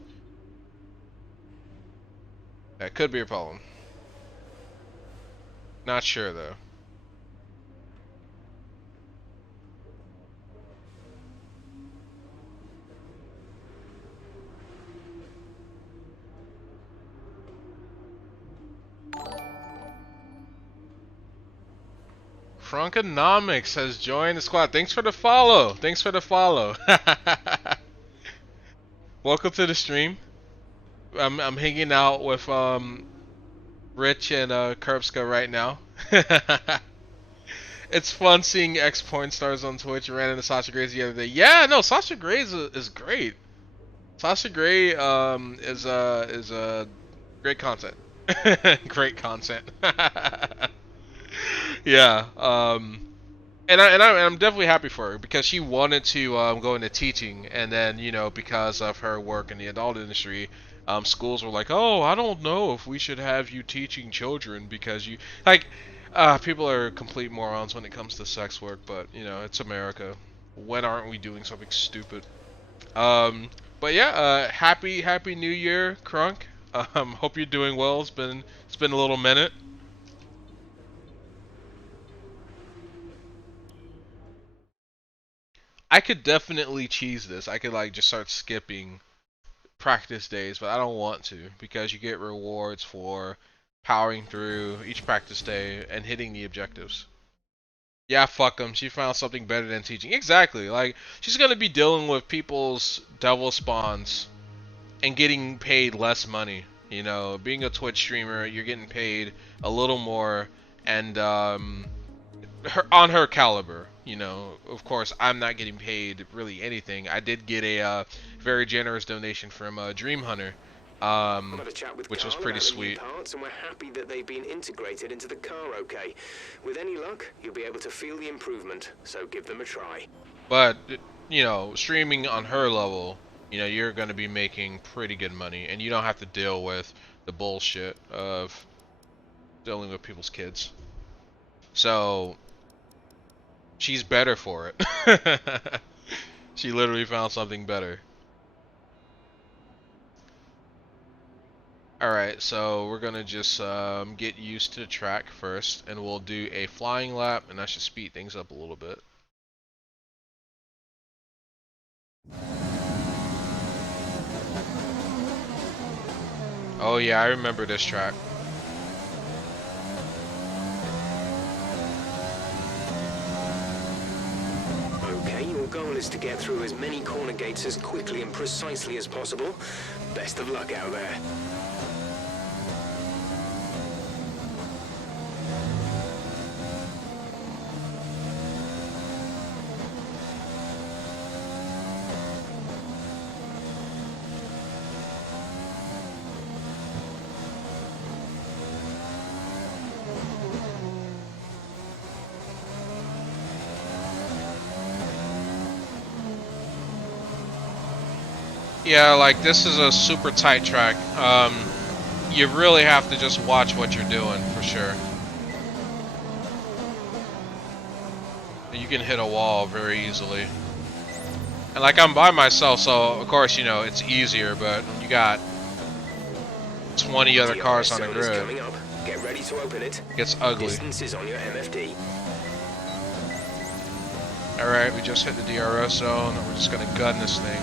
That could be a problem. Not sure though. Frankonomics has joined the squad. Thanks for the follow. Thanks for the follow. Welcome to the stream. I'm hanging out with Rich and Kurbska right now. It's fun seeing ex-porn stars on Twitch. Ran into Sasha Grey the other day. Yeah, no, Sasha Grey is great. Sasha Grey is great content. Great content. Yeah, and I'm definitely happy for her because she wanted to go into teaching, and then, you know, because of her work in the adult industry, schools were like, oh, I don't know if we should have you teaching children because you like people are complete morons when it comes to sex work, but you know, it's America. When aren't we doing something stupid? But yeah, happy New Year, Crunk. Hope you're doing well. It's been a little minute. I could definitely cheese this. I could like just start skipping practice days, but I don't want to because you get rewards for powering through each practice day and hitting the objectives. Yeah, fuck them. She found something better than teaching. Exactly. Like, she's gonna be dealing with people's devil spawns and getting paid less money. You know, being a Twitch streamer, you're getting paid a little more, and on her caliber. You know, of course, I'm not getting paid really anything. I did get a very generous donation from Dream Hunter, which was pretty sweet. Parts, and we're happy that they've been integrated into the car. Okay, with any luck, you'll be able to feel the improvement. So give them a try. But you know, streaming on her level, you know, you're going to be making pretty good money, and you don't have to deal with the bullshit of dealing with people's kids. So she's better for it. She literally found something better. Alright, so we're gonna just get used to the track first, and we'll do a flying lap, and that should speed things up a little bit. Oh yeah, I remember this track. Your goal is to get through as many corner gates as quickly and precisely as possible. Best of luck out there. Yeah, like this is a super tight track. You really have to just watch what you're doing for sure. You can hit a wall very easily. And like I'm by myself, so of course, you know, it's easier, but when you got 20 other cars on the zone is grid, coming up. Get ready to open it. it gets ugly. Distance is on your MFD. Alright, we just hit the DRS zone, and we're just gonna gun this thing.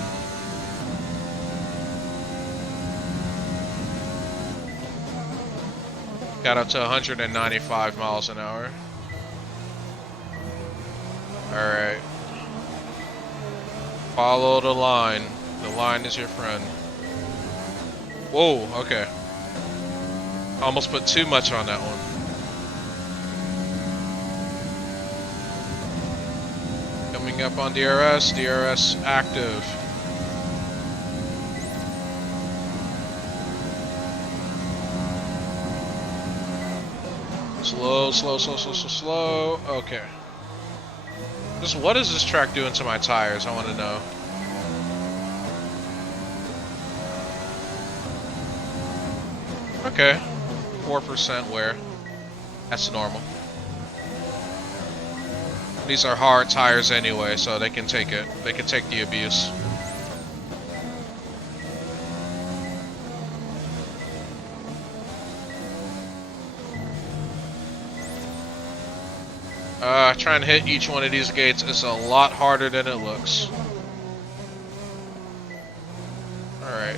Got up to 195 miles an hour. Alright. Follow the line. The line is your friend. Whoa, okay. Almost put too much on that one. Coming up on DRS. DRS active. Slow, slow, slow, slow, slow, slow. Okay. Just what is this track doing to my tires? I want to know. Okay. 4% wear. That's normal. These are hard tires anyway, so they can take it. They can take the abuse. Trying to hit each one of these gates is a lot harder than it looks. Alright.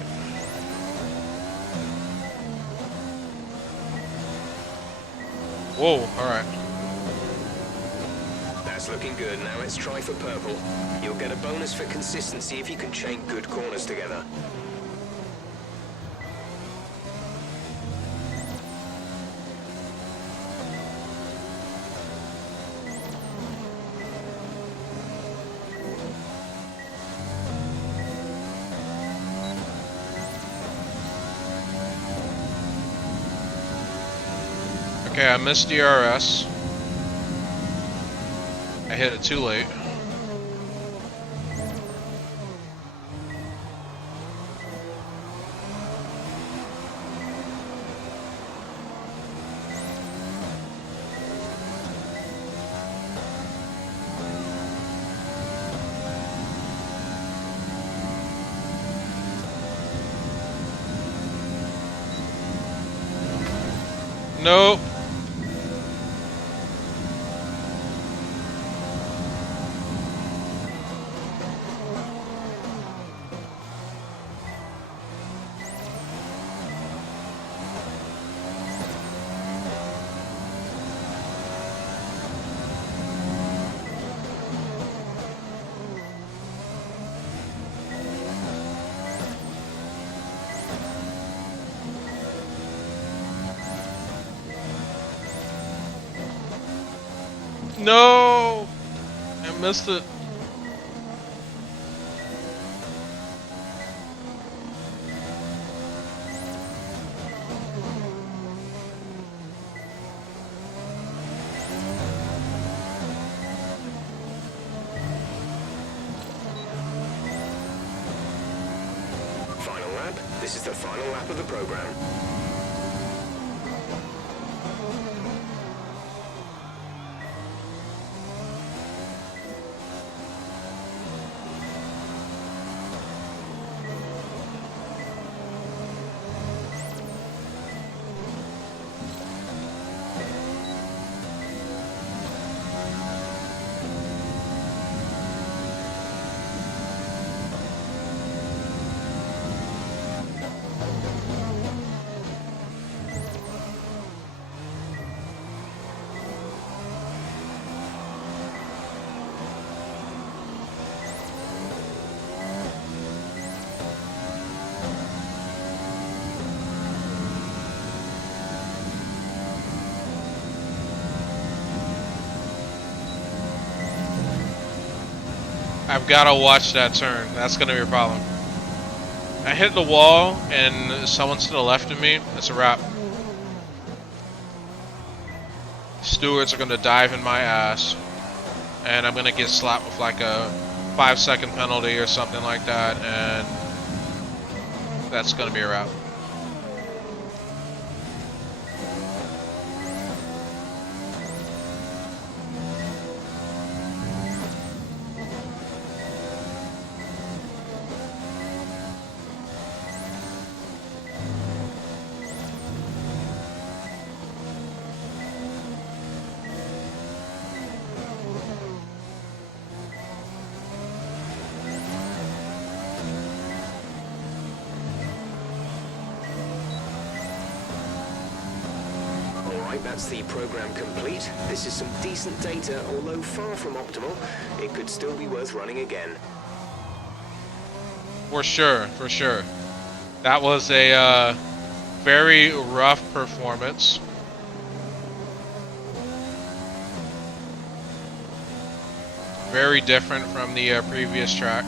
Whoa, alright. That's looking good. Now let's try for purple. You'll get a bonus for consistency if you can chain good corners together. Okay, I missed DRS. I hit it too late. Nope. No! I missed it. Final lap. This is the final lap of the program. I've got to watch that turn. That's going to be a problem. I hit the wall and someone's to the left of me. It's a wrap. Stewards are going to dive in my ass. And I'm going to get slapped with like a 5-second penalty or something like that. And that's going to be a wrap. Alright, that's the program complete. This is some decent data, although far from optimal. It could still be worth running again. For sure, for sure. That was a very rough performance. Very different from the previous track.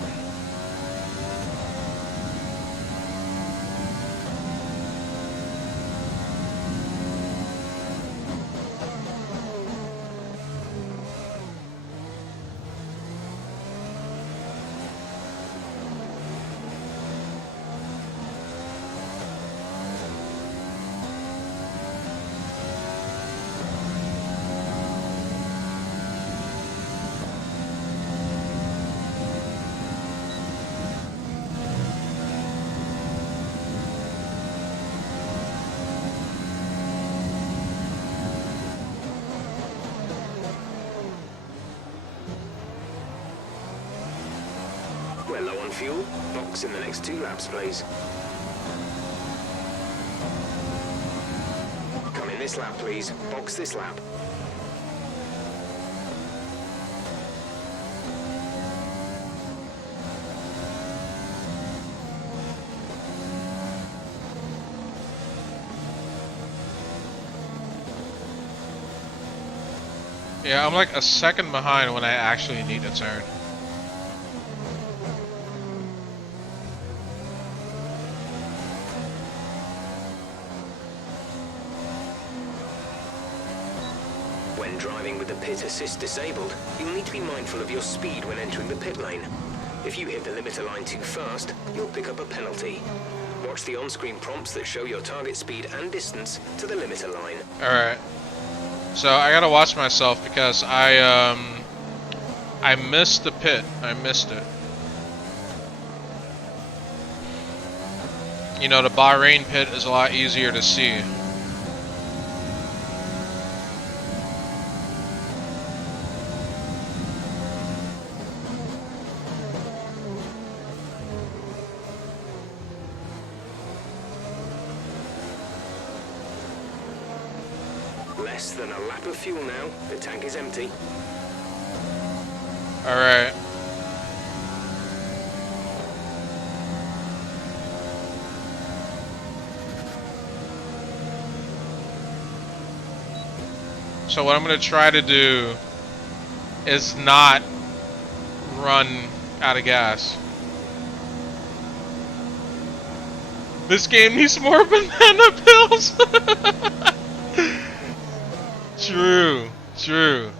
We're low on fuel. Box in the next 2 laps, please. Come in this lap, please. Box this lap. Yeah, I'm like a second behind when I actually need to turn. When driving with the pit assist disabled, you'll need to be mindful of your speed when entering the pit lane. If you hit the limiter line too fast, you'll pick up a penalty. Watch the on-screen prompts that show your target speed and distance to the limiter line. Alright. So I gotta watch myself because I missed the pit. I missed it. You know, the Bahrain pit is a lot easier to see. Less than a lap of fuel now. The tank is empty. Alright. So what I'm going to try to do is not run out of gas. This game needs more banana pills. True, true.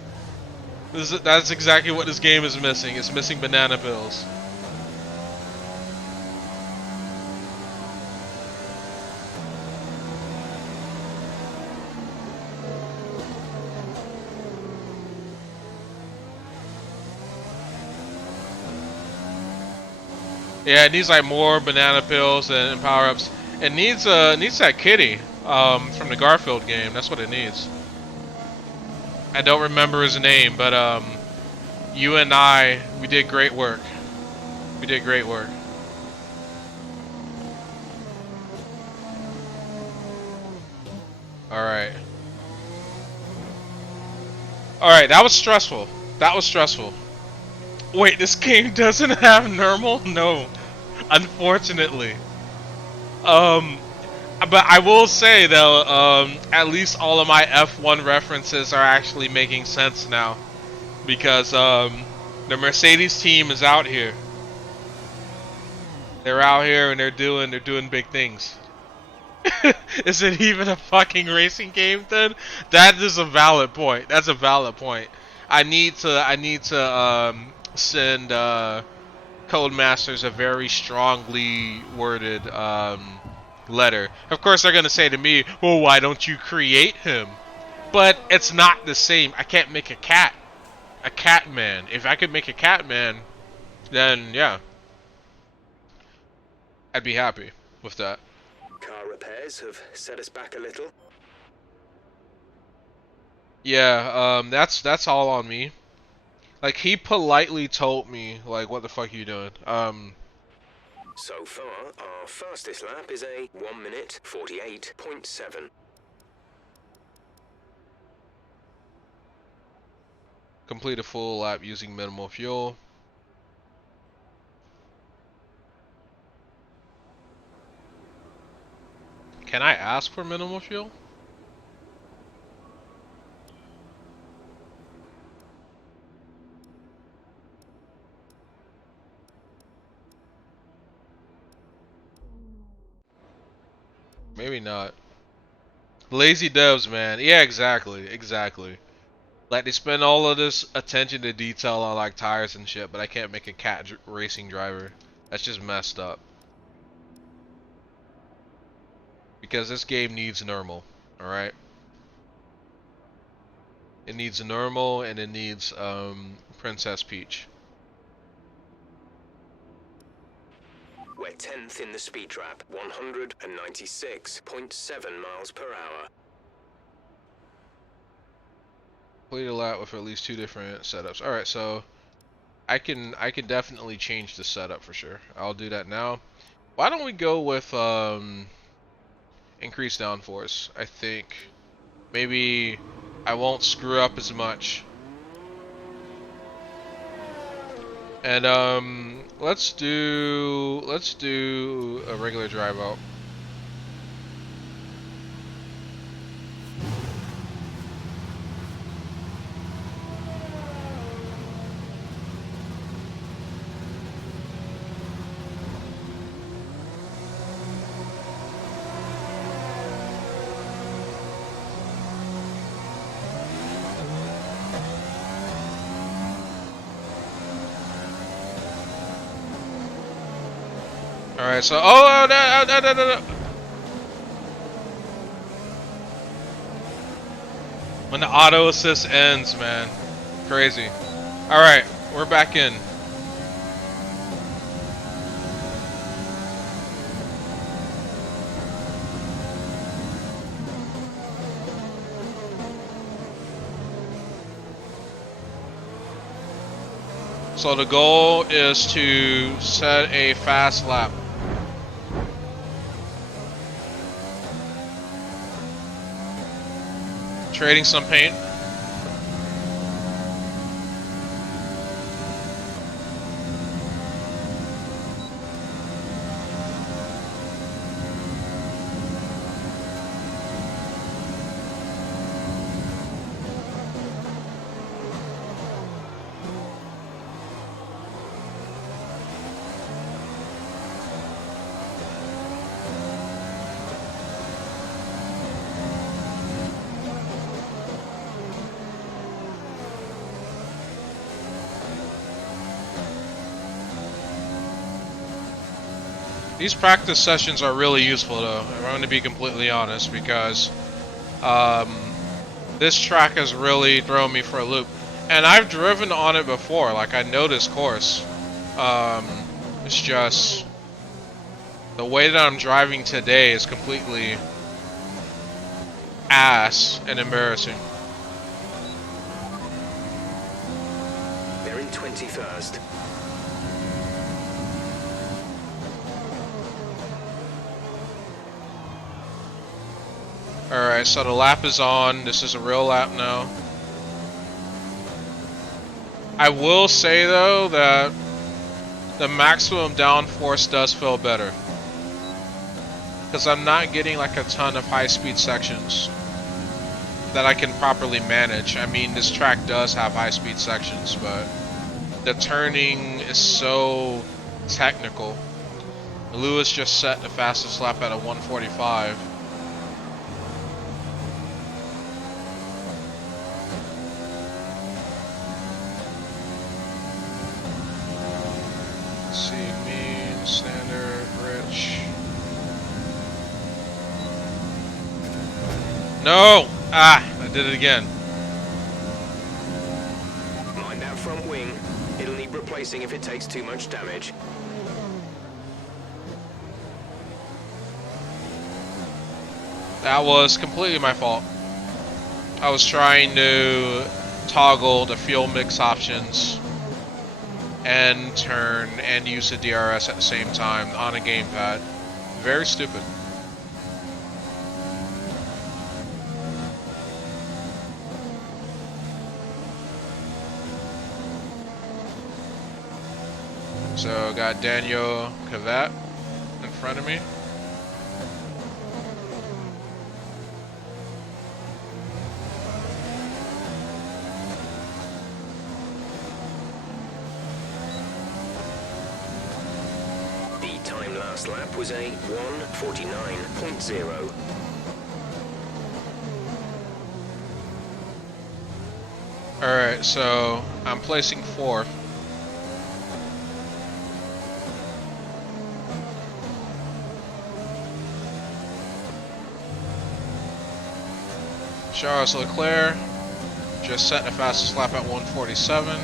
That's exactly what this game is missing. It's missing banana pills. Yeah, it needs like more banana pills and power-ups. It needs that kitty from the Garfield game. That's what it needs. I don't remember his name, but you and we did great work. We did great work. Alright. Alright, that was stressful. That was stressful. Wait, this game doesn't have normal? No. Unfortunately. But I will say though, at least all of my F1 references are actually making sense now. Because the Mercedes team is out here. They're out here and they're doing big things. Is it even a fucking racing game then? That is a valid point. That's a valid point. I need to send Codemasters a very strongly worded letter. Of course they're gonna say to me, well, why don't you create him? But it's not the same. I can't make a cat man. If I could make a cat man, then yeah, I'd be happy with that. Car repairs have set us back a little. Yeah, that's all on me. Like, he politely told me, like, what the fuck are you doing? So far, our fastest lap is a 1 minute 48.7. Complete a full lap using minimal fuel. Can I ask for minimal fuel? Maybe not. Lazy devs, man. Yeah, exactly. Like, they spend all of this attention to detail on, like, tires and shit, but I can't make a cat racing driver. That's just messed up. Because this game needs normal, alright? It needs normal, and it needs, Princess Peach. We're 10th in the speed trap, 196.7 miles per hour. Complete a lap with at least 2 different setups. Alright, so I can definitely change the setup for sure. I'll do that now. Why don't we go with increased downforce? I think maybe I won't screw up as much. And let's do a regular drive out. Alright, so no. When the auto assist ends, man. Crazy. Alright, we're back in. So the goal is to set a fast lap. Trading some paint. These practice sessions are really useful though, I'm going to be completely honest, because this track has really thrown me for a loop. And I've driven on it before, like I know this course. It's just the way that I'm driving today is completely ass and embarrassing. They're in 21st. Alright, so the lap is on. This is a real lap now. I will say though that the maximum downforce does feel better, because I'm not getting like a ton of high-speed sections that I can properly manage. I mean, this track does have high-speed sections, but the turning is so technical. Lewis just set the fastest lap at a 145. No! Ah! I did it again. Mind that front wing. It'll need replacing if it takes too much damage. That was completely my fault. I was trying to toggle the fuel mix options and turn and use the DRS at the same time on a gamepad. Very stupid. So got Daniel Kavat in front of me. The time last lap was a 1:49.0. Alright, so I'm placing 4th. Charles Leclerc just set the fastest lap at 1:47.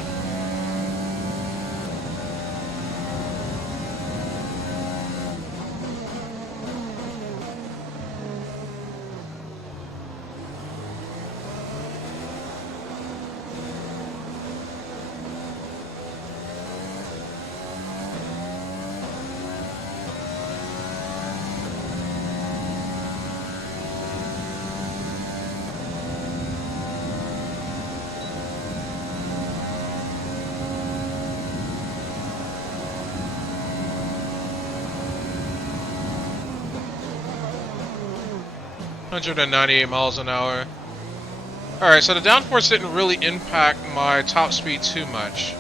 .198 miles an hour. Alright, so the downforce didn't really impact my top speed too much,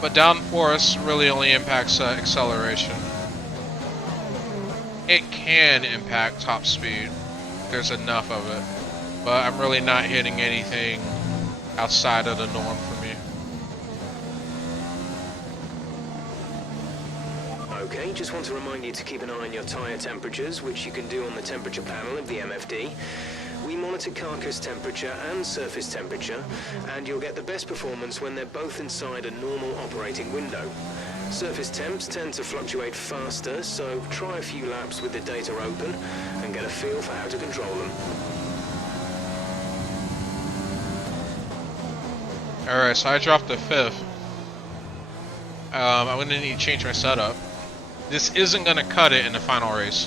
but downforce really only impacts acceleration. It can impact top speed. There's enough of it, but I'm really not hitting anything outside of the norm for me. Okay, just want to remind you to keep an eye on your tyre temperatures, which you can do on the temperature panel of the MFD. We monitor carcass temperature and surface temperature, and you'll get the best performance when they're both inside a normal operating window. Surface temps tend to fluctuate faster, so try a few laps with the data open and get a feel for how to control them. Alright, so I dropped to 5th. I'm going to need to change my setup. This isn't going to cut it in the final race.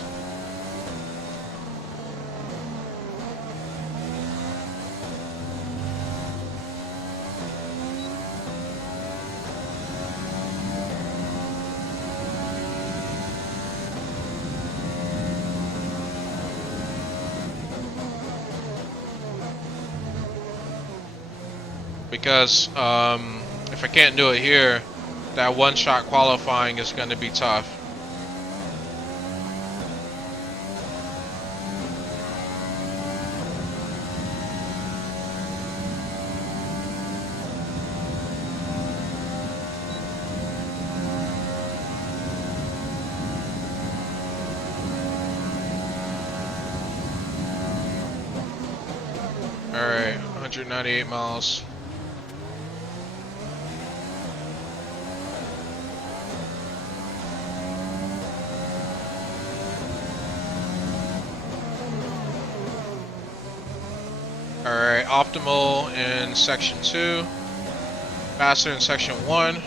Because if I can't do it here, that one-shot qualifying is going to be tough. Alright, 198 miles. Alright, optimal in section 2, faster in section 1.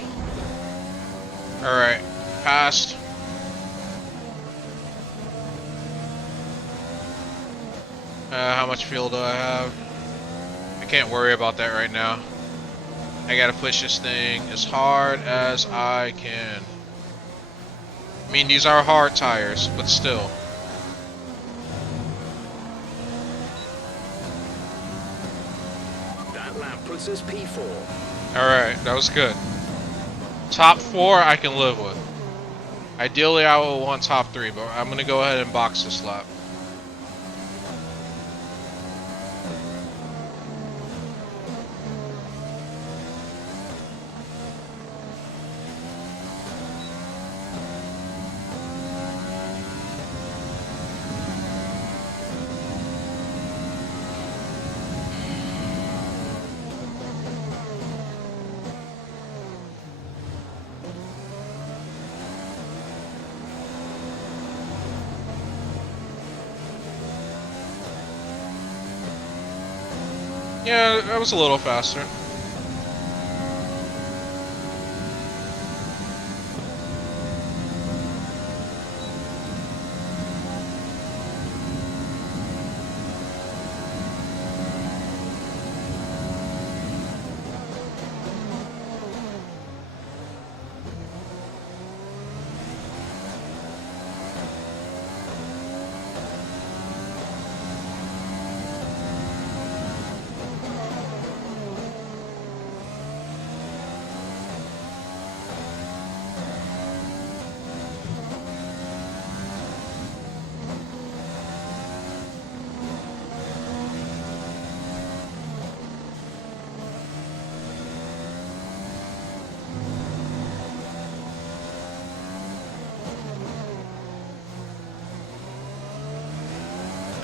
Alright, passed. How much fuel do I have? I can't worry about that right now. I gotta push this thing as hard as I can. I mean, these are hard tires, but still. Puts us P4. Alright, that was good. Top 4 I can live with. Ideally I would want top 3, but I'm gonna go ahead and box this lap. Yeah, that was a little faster.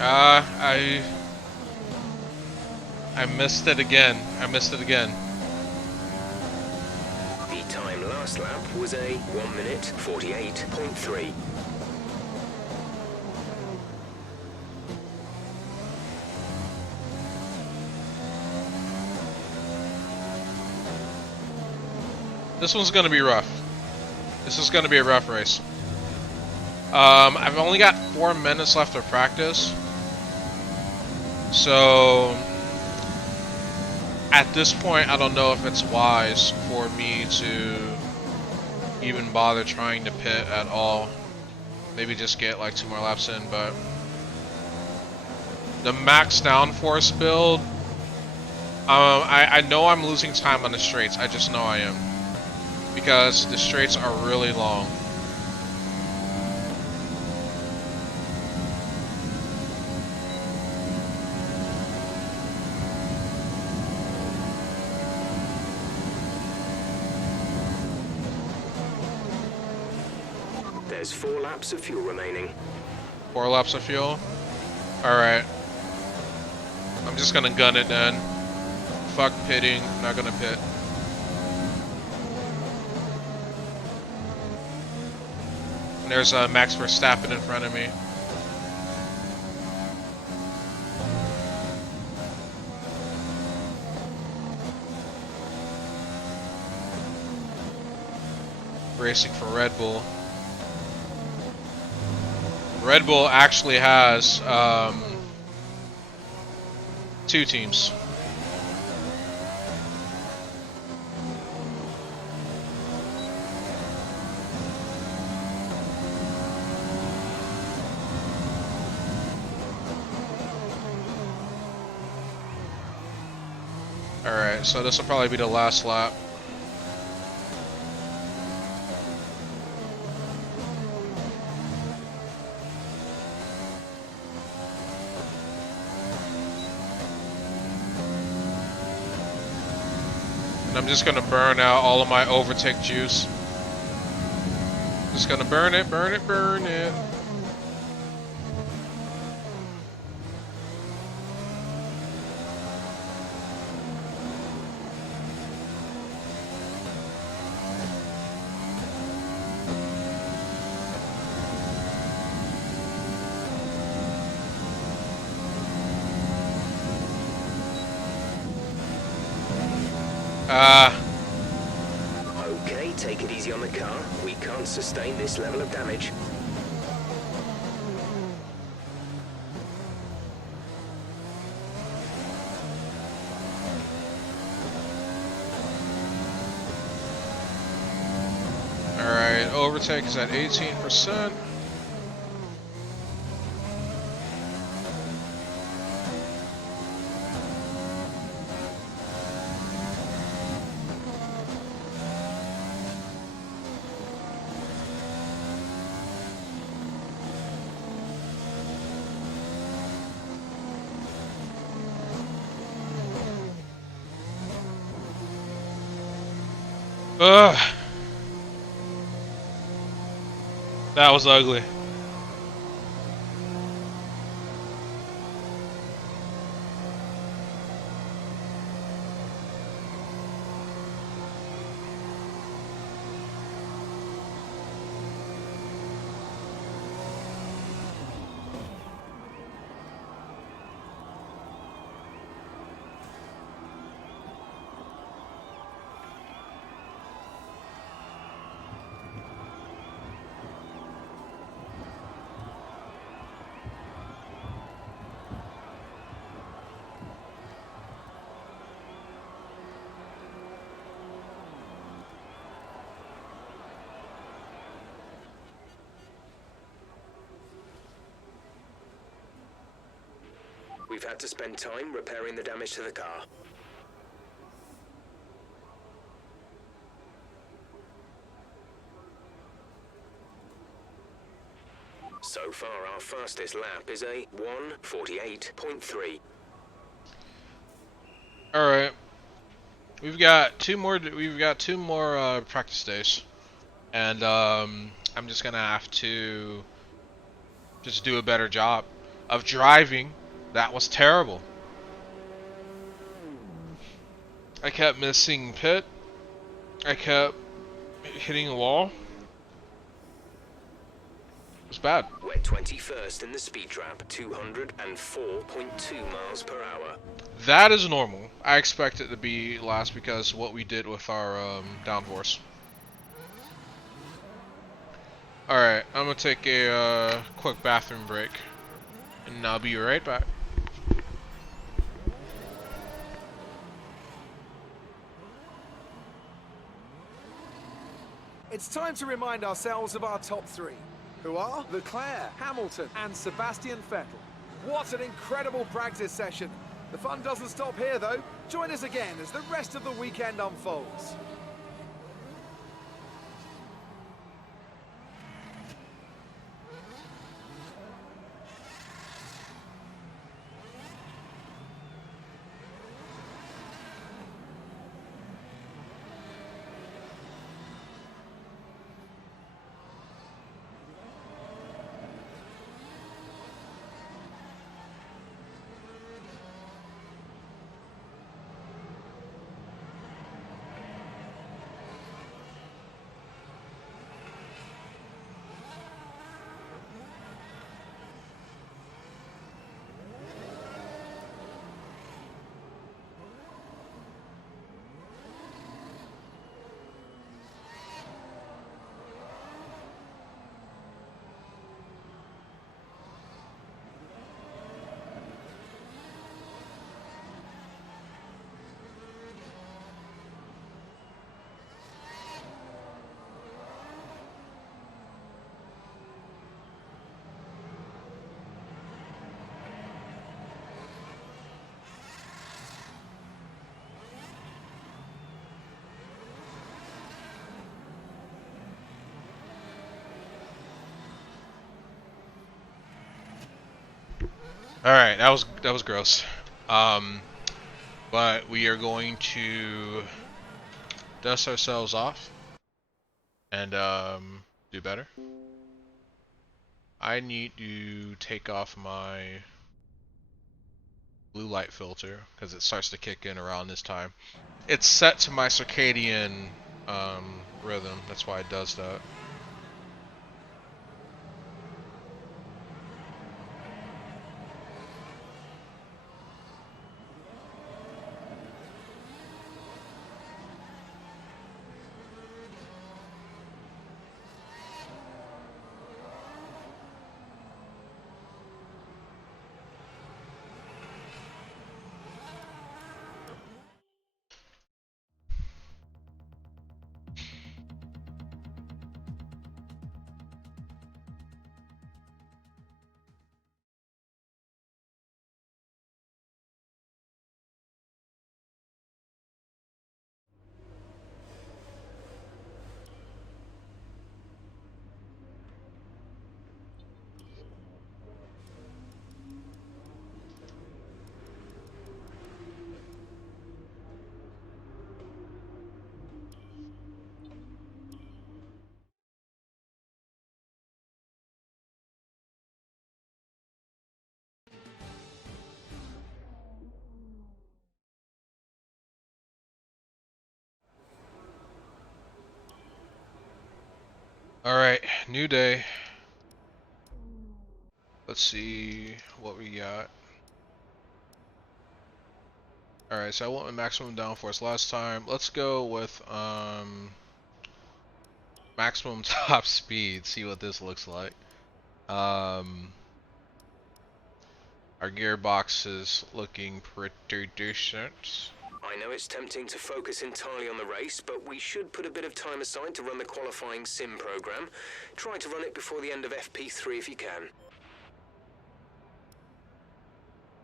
I missed it again. I missed it again. The time last lap was a 1 minute 48.3. This one's gonna be rough. This is gonna be a rough race. I've only got 4 minutes left of practice. So at this point, I don't know if it's wise for me to even bother trying to pit at all. Maybe just get like 2 more laps in, but the max downforce build, I know I'm losing time on the straights. I just know I am, because the straights are really long. There's 4 laps of fuel remaining. 4 laps of fuel? Alright. I'm just gonna gun it then. Fuck pitting, I'm not gonna pit. And there's Max Verstappen in front of me. Racing for Red Bull. Red Bull actually has 2 teams. Alright, so this will probably be the last lap. And I'm just gonna burn out all of my overtake juice. Just gonna burn it, burn it, burn it. Okay, take it easy on the car. We can't sustain this level of damage. Alright, overtake is at 18%. Ugh. That was ugly. We've had to spend time repairing the damage to the car. So far, our fastest lap is a 1:48.3. All right, we've got two more. We've got 2 more practice days, and I'm just gonna have to just do a better job. of driving. That was terrible. I kept missing pit. I kept hitting a wall. It was bad. We're 21st in the speed trap, 204.2 miles per hour. That is normal. I expect it to be last because of what we did with our downforce. Alright, I'm gonna take a quick bathroom break. And I'll be right back. It's time to remind ourselves of our top three, who are Leclerc, Hamilton, and Sebastian Vettel. What an incredible practice session. The fun doesn't stop here, though. Join us again as the rest of the weekend unfolds. Alright, that was gross. But we are going to dust ourselves off and do better. I need to take off my blue light filter because it starts to kick in around this time. It's set to my circadian rhythm, that's why it does that. Alright, new day. Let's see what we got. Alright, so I went with maximum downforce last time. Let's go with maximum top speed, see what this looks like. Our gearbox is looking pretty decent. I know it's tempting to focus entirely on the race, but we should put a bit of time aside to run the qualifying sim program. Try to run it before the end of FP3 if you can.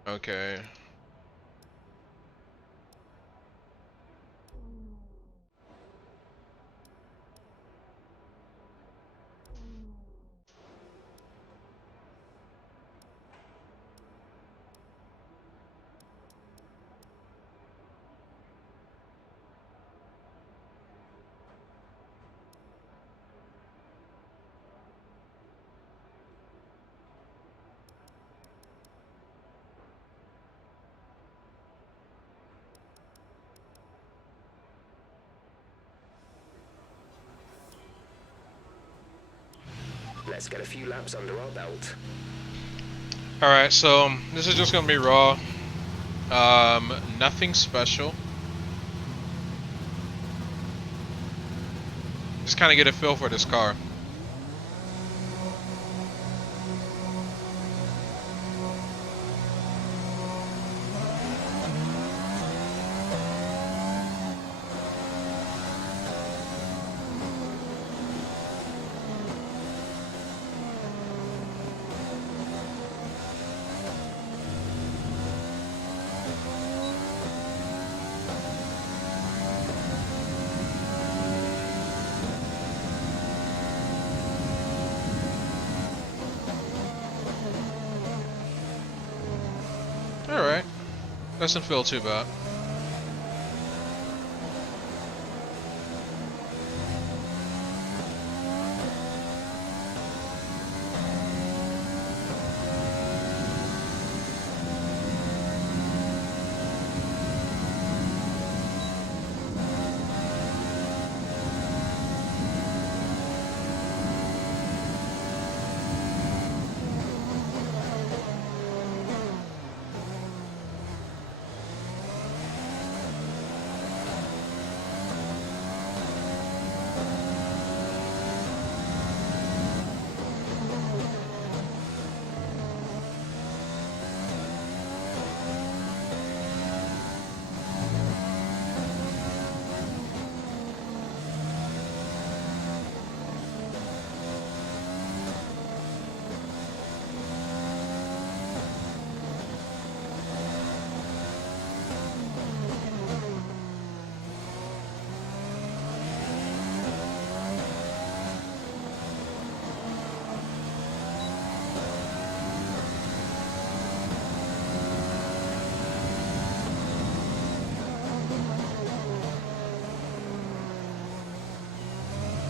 Okay. Let's get a few laps under our belt. Alright, so this is just gonna be raw. Nothing special. Just kind of get a feel for this car. Alright. Doesn't feel too bad.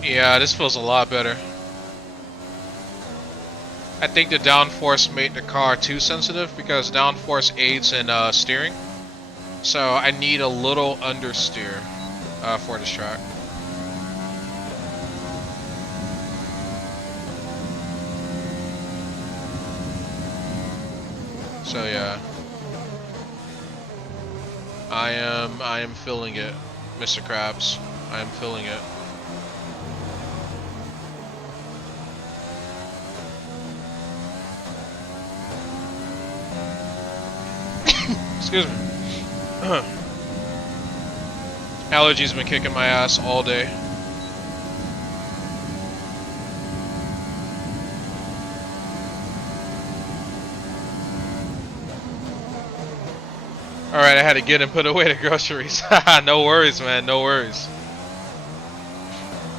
Yeah, this feels a lot better. I think the downforce made the car too sensitive because downforce aids in steering. So I need a little understeer for this track. So yeah, I am feeling it, Mr. Krabs. I am feeling it. Excuse me. Allergies been kicking my ass all day. Alright, I had to get and put away the groceries. No worries, man. No worries.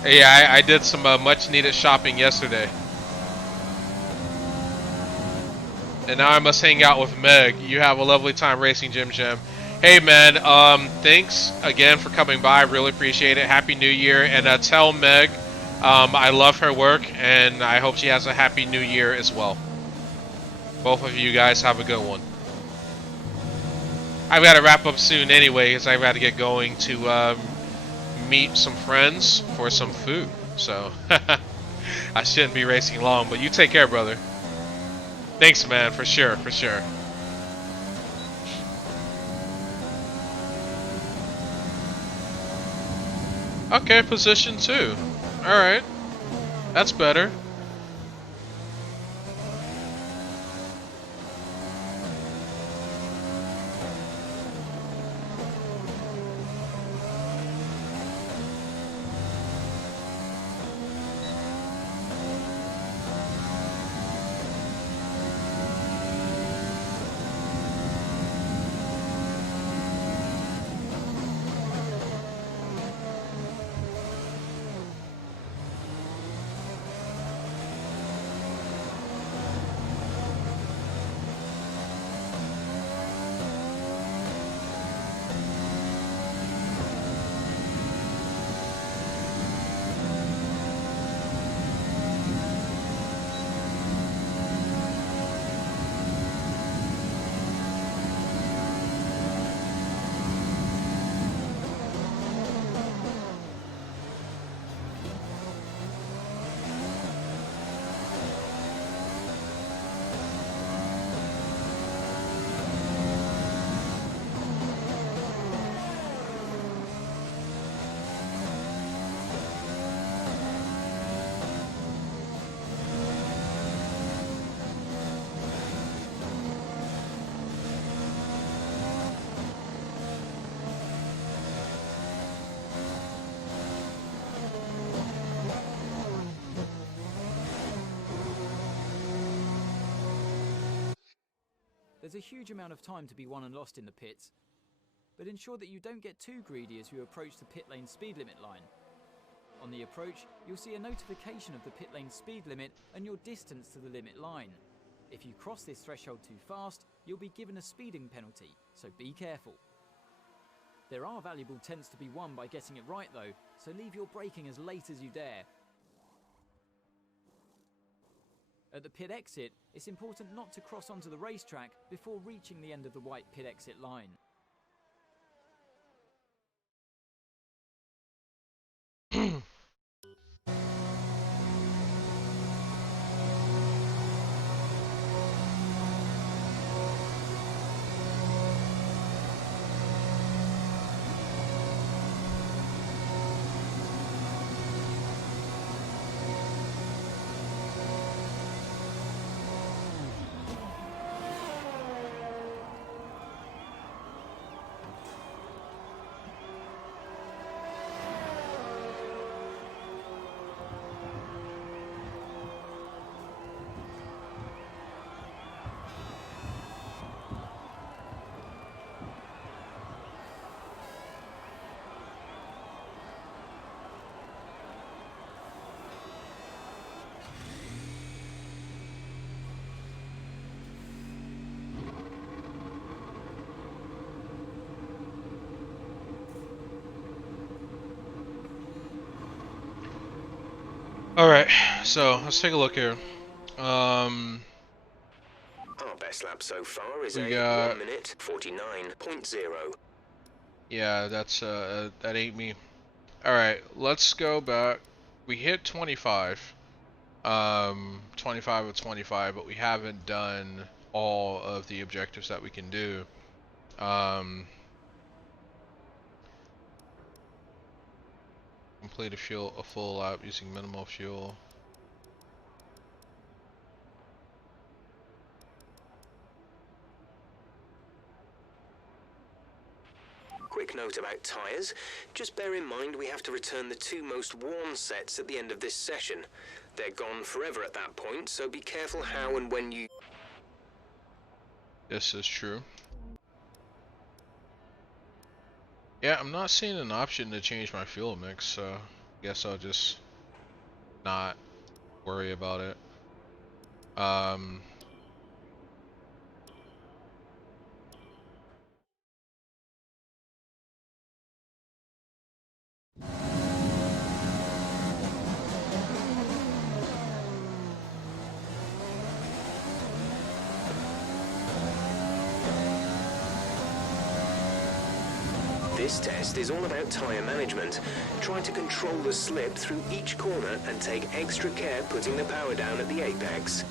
Yeah, I did some much needed shopping yesterday. And now I must hang out with Meg. You have a lovely time racing, Jim Jim. Hey man, thanks again for coming by. I really appreciate it. Happy New Year, and tell Meg I love her work, and I hope she has a happy New Year as well. Both of you guys have a good one. I've got to wrap up soon anyway, because I've got to get going to meet some friends for some food. So I shouldn't be racing long, but you take care, brother. Thanks, man, for sure, for sure. Okay, position 2. Alright. That's better. There's a huge amount of time to be won and lost in the pits, but ensure that you don't get too greedy as you approach the pit lane speed limit line. On the approach, you'll see a notification of the pit lane speed limit and your distance to the limit line. If you cross this threshold too fast, you'll be given a speeding penalty, so be careful. There are valuable tenths to be won by getting it right though, so leave your braking as late as you dare. At the pit exit, it's important not to cross onto the racetrack before reaching the end of the white pit exit line. Alright, so let's take a look here. Our best lap so far is We a got- 1 minute 49.0. Yeah, that ain't me. Alright, let's go back. We hit 25. 25 of 25, but we haven't done all of the objectives that we can do. Complete a full lap using minimal fuel. Quick note about tyres. Just bear in mind we have to return the 2 most worn sets at the end of this session. They're gone forever at that point, so be careful how and when you... This is true. Yeah, I'm not seeing an option to change my fuel mix, so I guess I'll just not worry about it. This test is all about tyre management. Try to control the slip through each corner and take extra care putting the power down at the apex.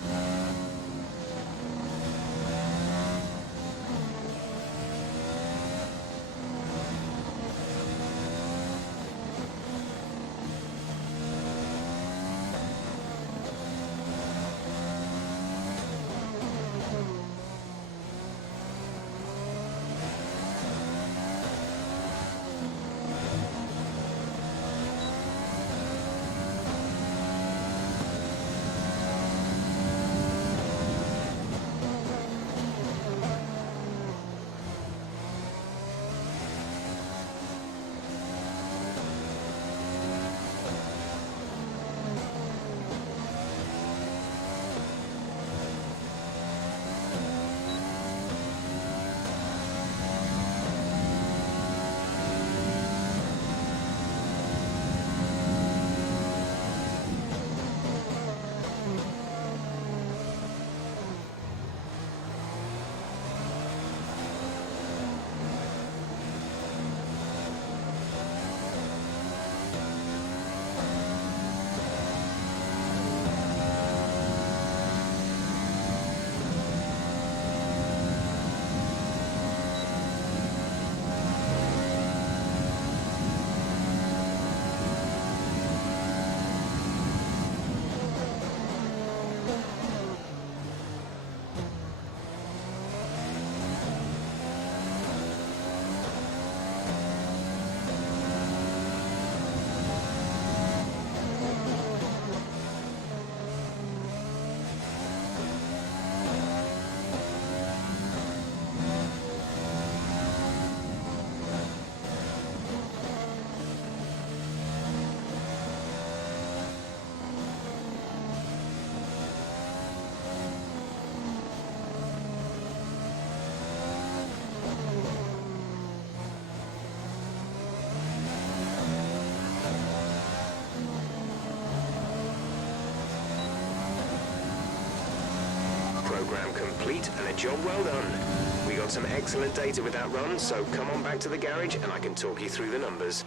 program complete and a job well done. We got some excellent data with that run, so come on back to the garage and I can talk you through the numbers.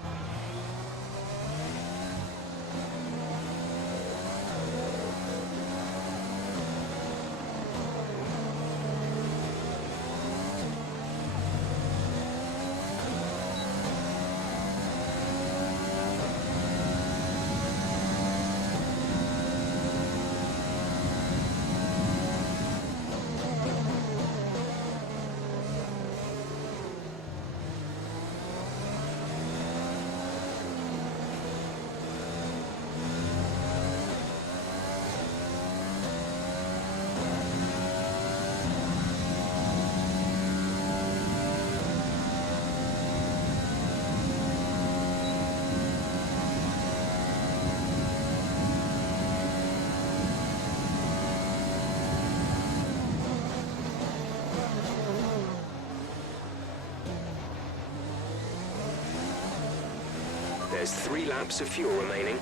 There's 3 laps of fuel remaining.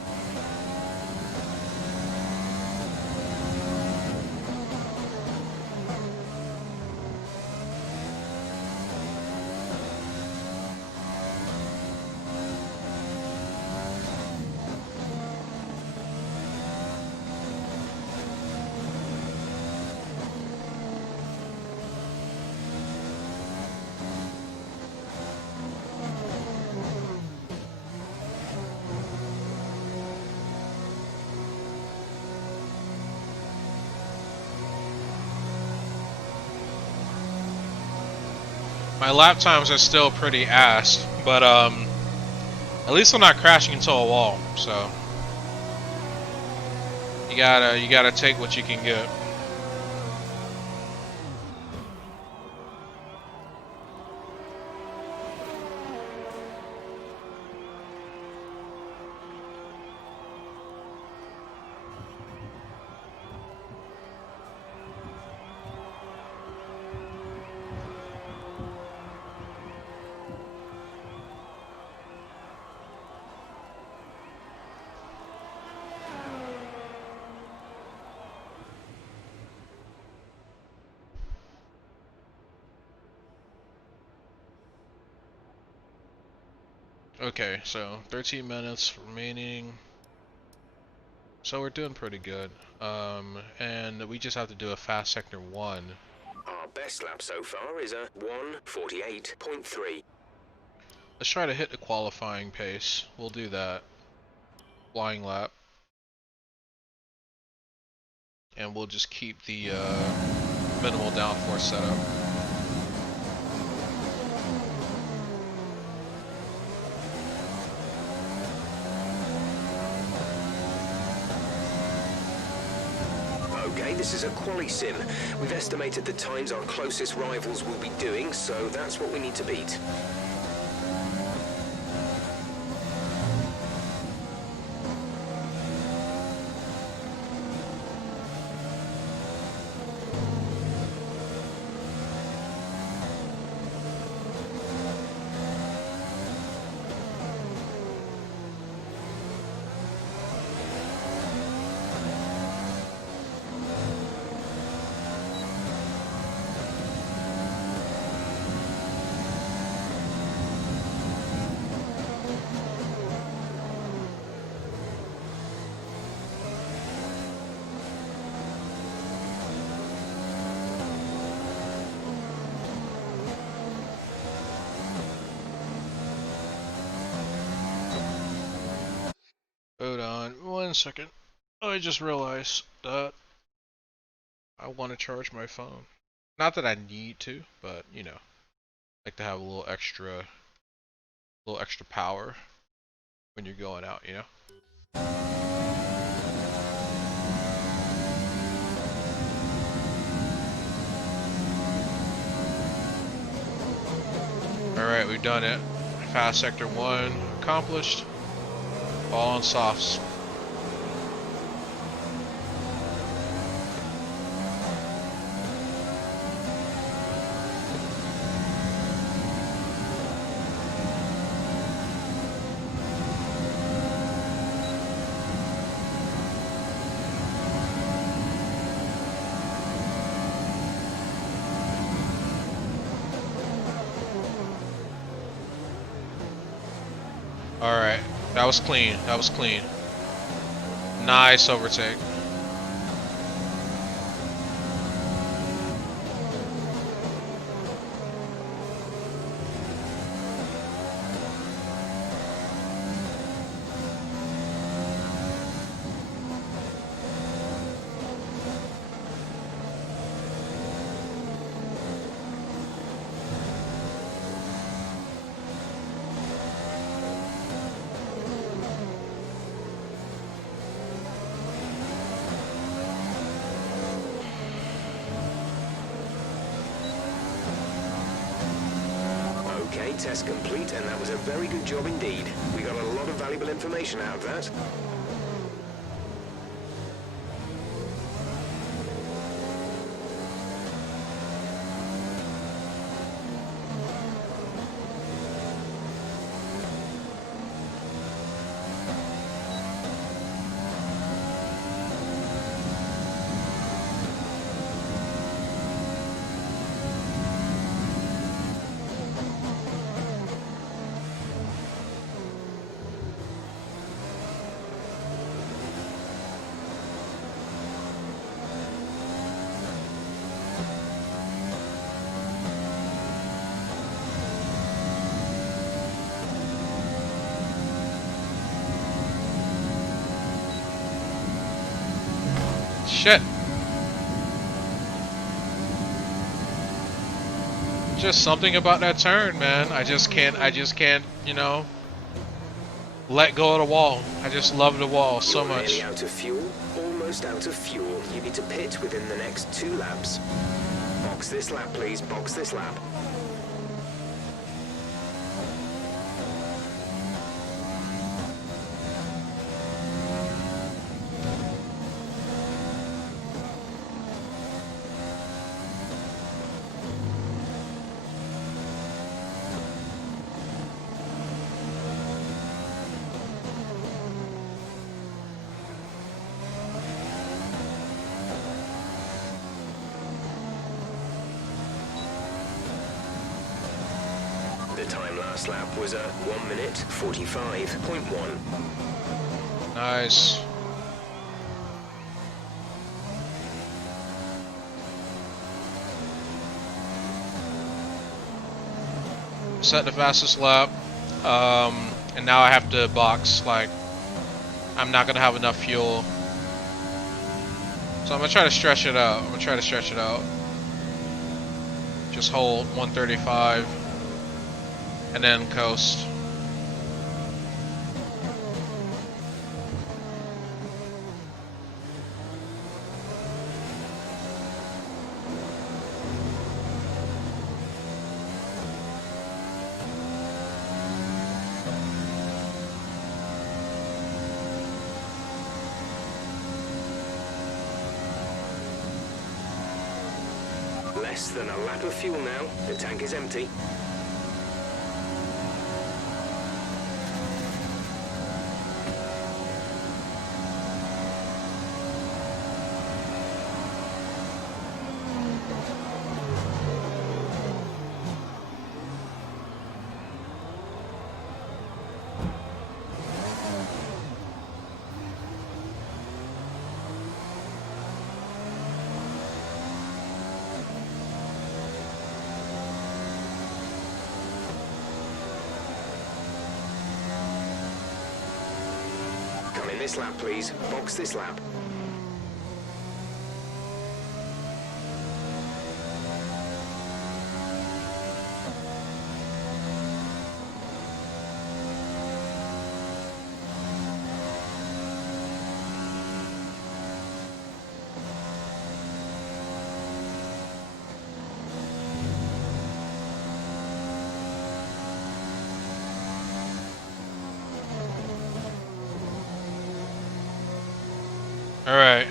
My lap times are still pretty ass, but at least I'm not crashing into a wall. So you gotta take what you can get. Okay, so 13 minutes remaining. So we're doing pretty good. And we just have to do a fast sector 1. Our best lap so far is a 1:48.3. Let's try to hit the qualifying pace. We'll do that. Flying lap. And we'll just keep the minimal downforce setup. Okay, this is a quali sim. We've estimated the times our closest rivals will be doing, so that's what we need to beat. Hold on 1 second. I just realized that I want to charge my phone. Not that I need to, but you know, like to have a little extra power when you're going out, you know. Alright, we've done it. Fast sector 1 accomplished. All on softs. Alright, that was clean. That was clean. Nice overtake. Okay, test complete, and that was a very good job indeed. We got a lot of valuable information out of that. Shit. Just something about that turn, man. I just can't, you know, let go of the wall. I just love the wall so You're much. nearly out of fuel, almost out of fuel. You need to pit within the next 2 laps. Box this lap, please. Box this lap. The time last lap was a 1 minute 45.1. Nice. Set the fastest lap, and now I have to box. Like, I'm not gonna have enough fuel, so I'm gonna try to stretch it out. Just hold 135, and then coast. Less than a lap of fuel now. The tank is empty. Come in this lap, please. Box this lap. All right.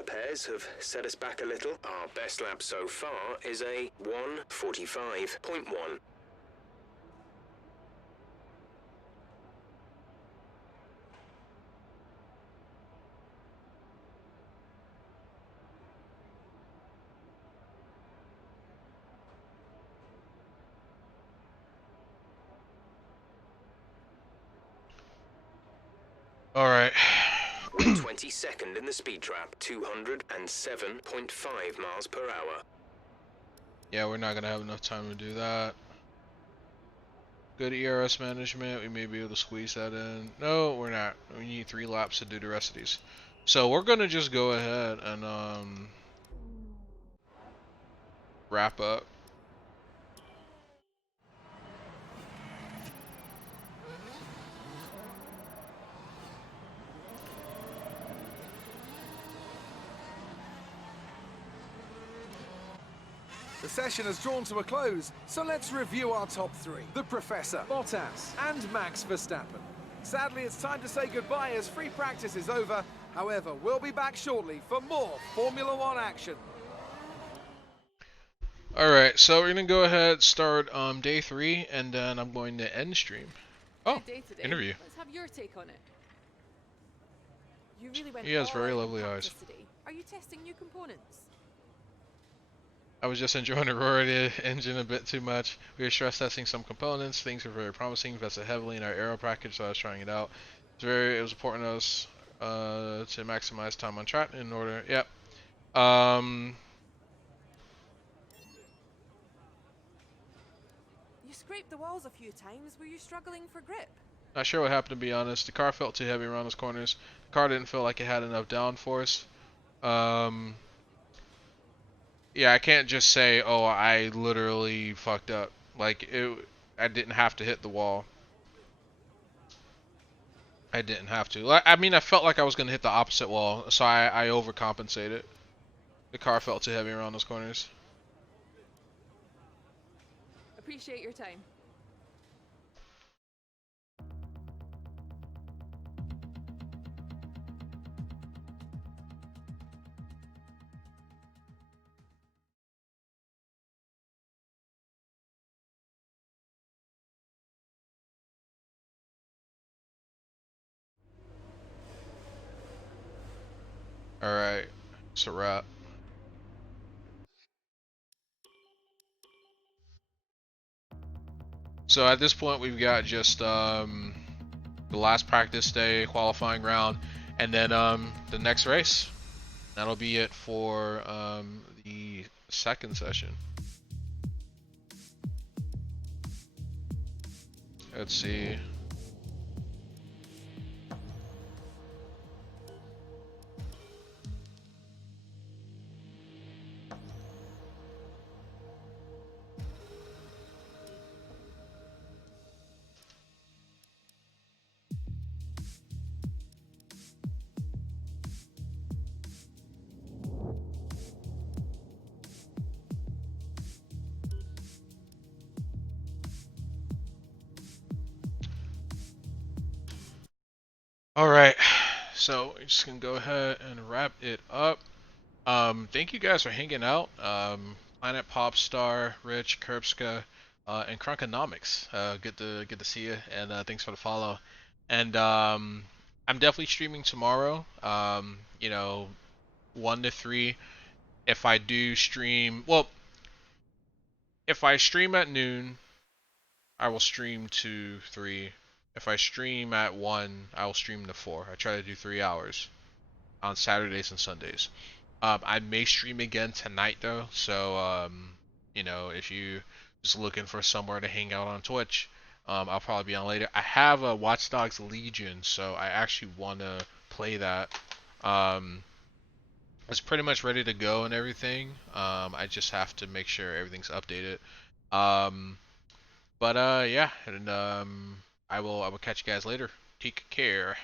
repairs have set us back a little. Our best lap so far is a 1:45.1. All right. We're 22nd in the speed trap, 207.5 miles per hour. Yeah, we're not gonna have enough time to do that. Good ERS management. We may be able to squeeze that in. No, we're not. We need 3 laps to do the rest of these. So we're gonna just go ahead and wrap up. The session has drawn to a close, so let's review our top 3. The Professor, Bottas, and Max Verstappen. Sadly, it's time to say goodbye as free practice is over. However, we'll be back shortly for more Formula One action. Alright, so we're gonna go ahead, start day 3, and then I'm going to end stream. Oh, Good day today. interview. Let's have your take on it. You really went He has all very out in lovely practice eyes. Today. Are you testing new components? I was just enjoying the roared engine a bit too much. We were stress testing some components. Things were very promising. Invested heavily in our aero package, so I was trying it out. It was important to us to maximize time on track in order. Yep. You scraped the walls a few times. Were you struggling for grip? Not sure what happened, to be honest. The car felt too heavy around those corners. The car didn't feel like it had enough downforce. Yeah, I can't just say, oh, I literally fucked up. Like, I didn't have to hit the wall. I didn't have to. I mean, I felt like I was going to hit the opposite wall, so I overcompensated. The car felt too heavy around those corners. Appreciate your time. Alright, it's a wrap. So at this point, we've got just the last practice day, qualifying round, and then the next race. That'll be it for the second session. Let's see. Alright, so we're just gonna go ahead and wrap it up. Thank you guys for hanging out. Planet Popstar, Rich, Kerbska, and Crunkonomics. Good to see you, and thanks for the follow. And I'm definitely streaming tomorrow. You know, 1 to 3. If I do stream, well, if I stream at noon, I will stream to 3. If I stream at 1, I will stream to 4. I try to do 3 hours on Saturdays and Sundays. I may stream again tonight though, so you know, if you just looking for somewhere to hang out on Twitch, I'll probably be on later. I have a Watch Dogs Legion, so I actually want to play that. It's pretty much ready to go and everything. I just have to make sure everything's updated. But yeah, and I will catch you guys later. Take care.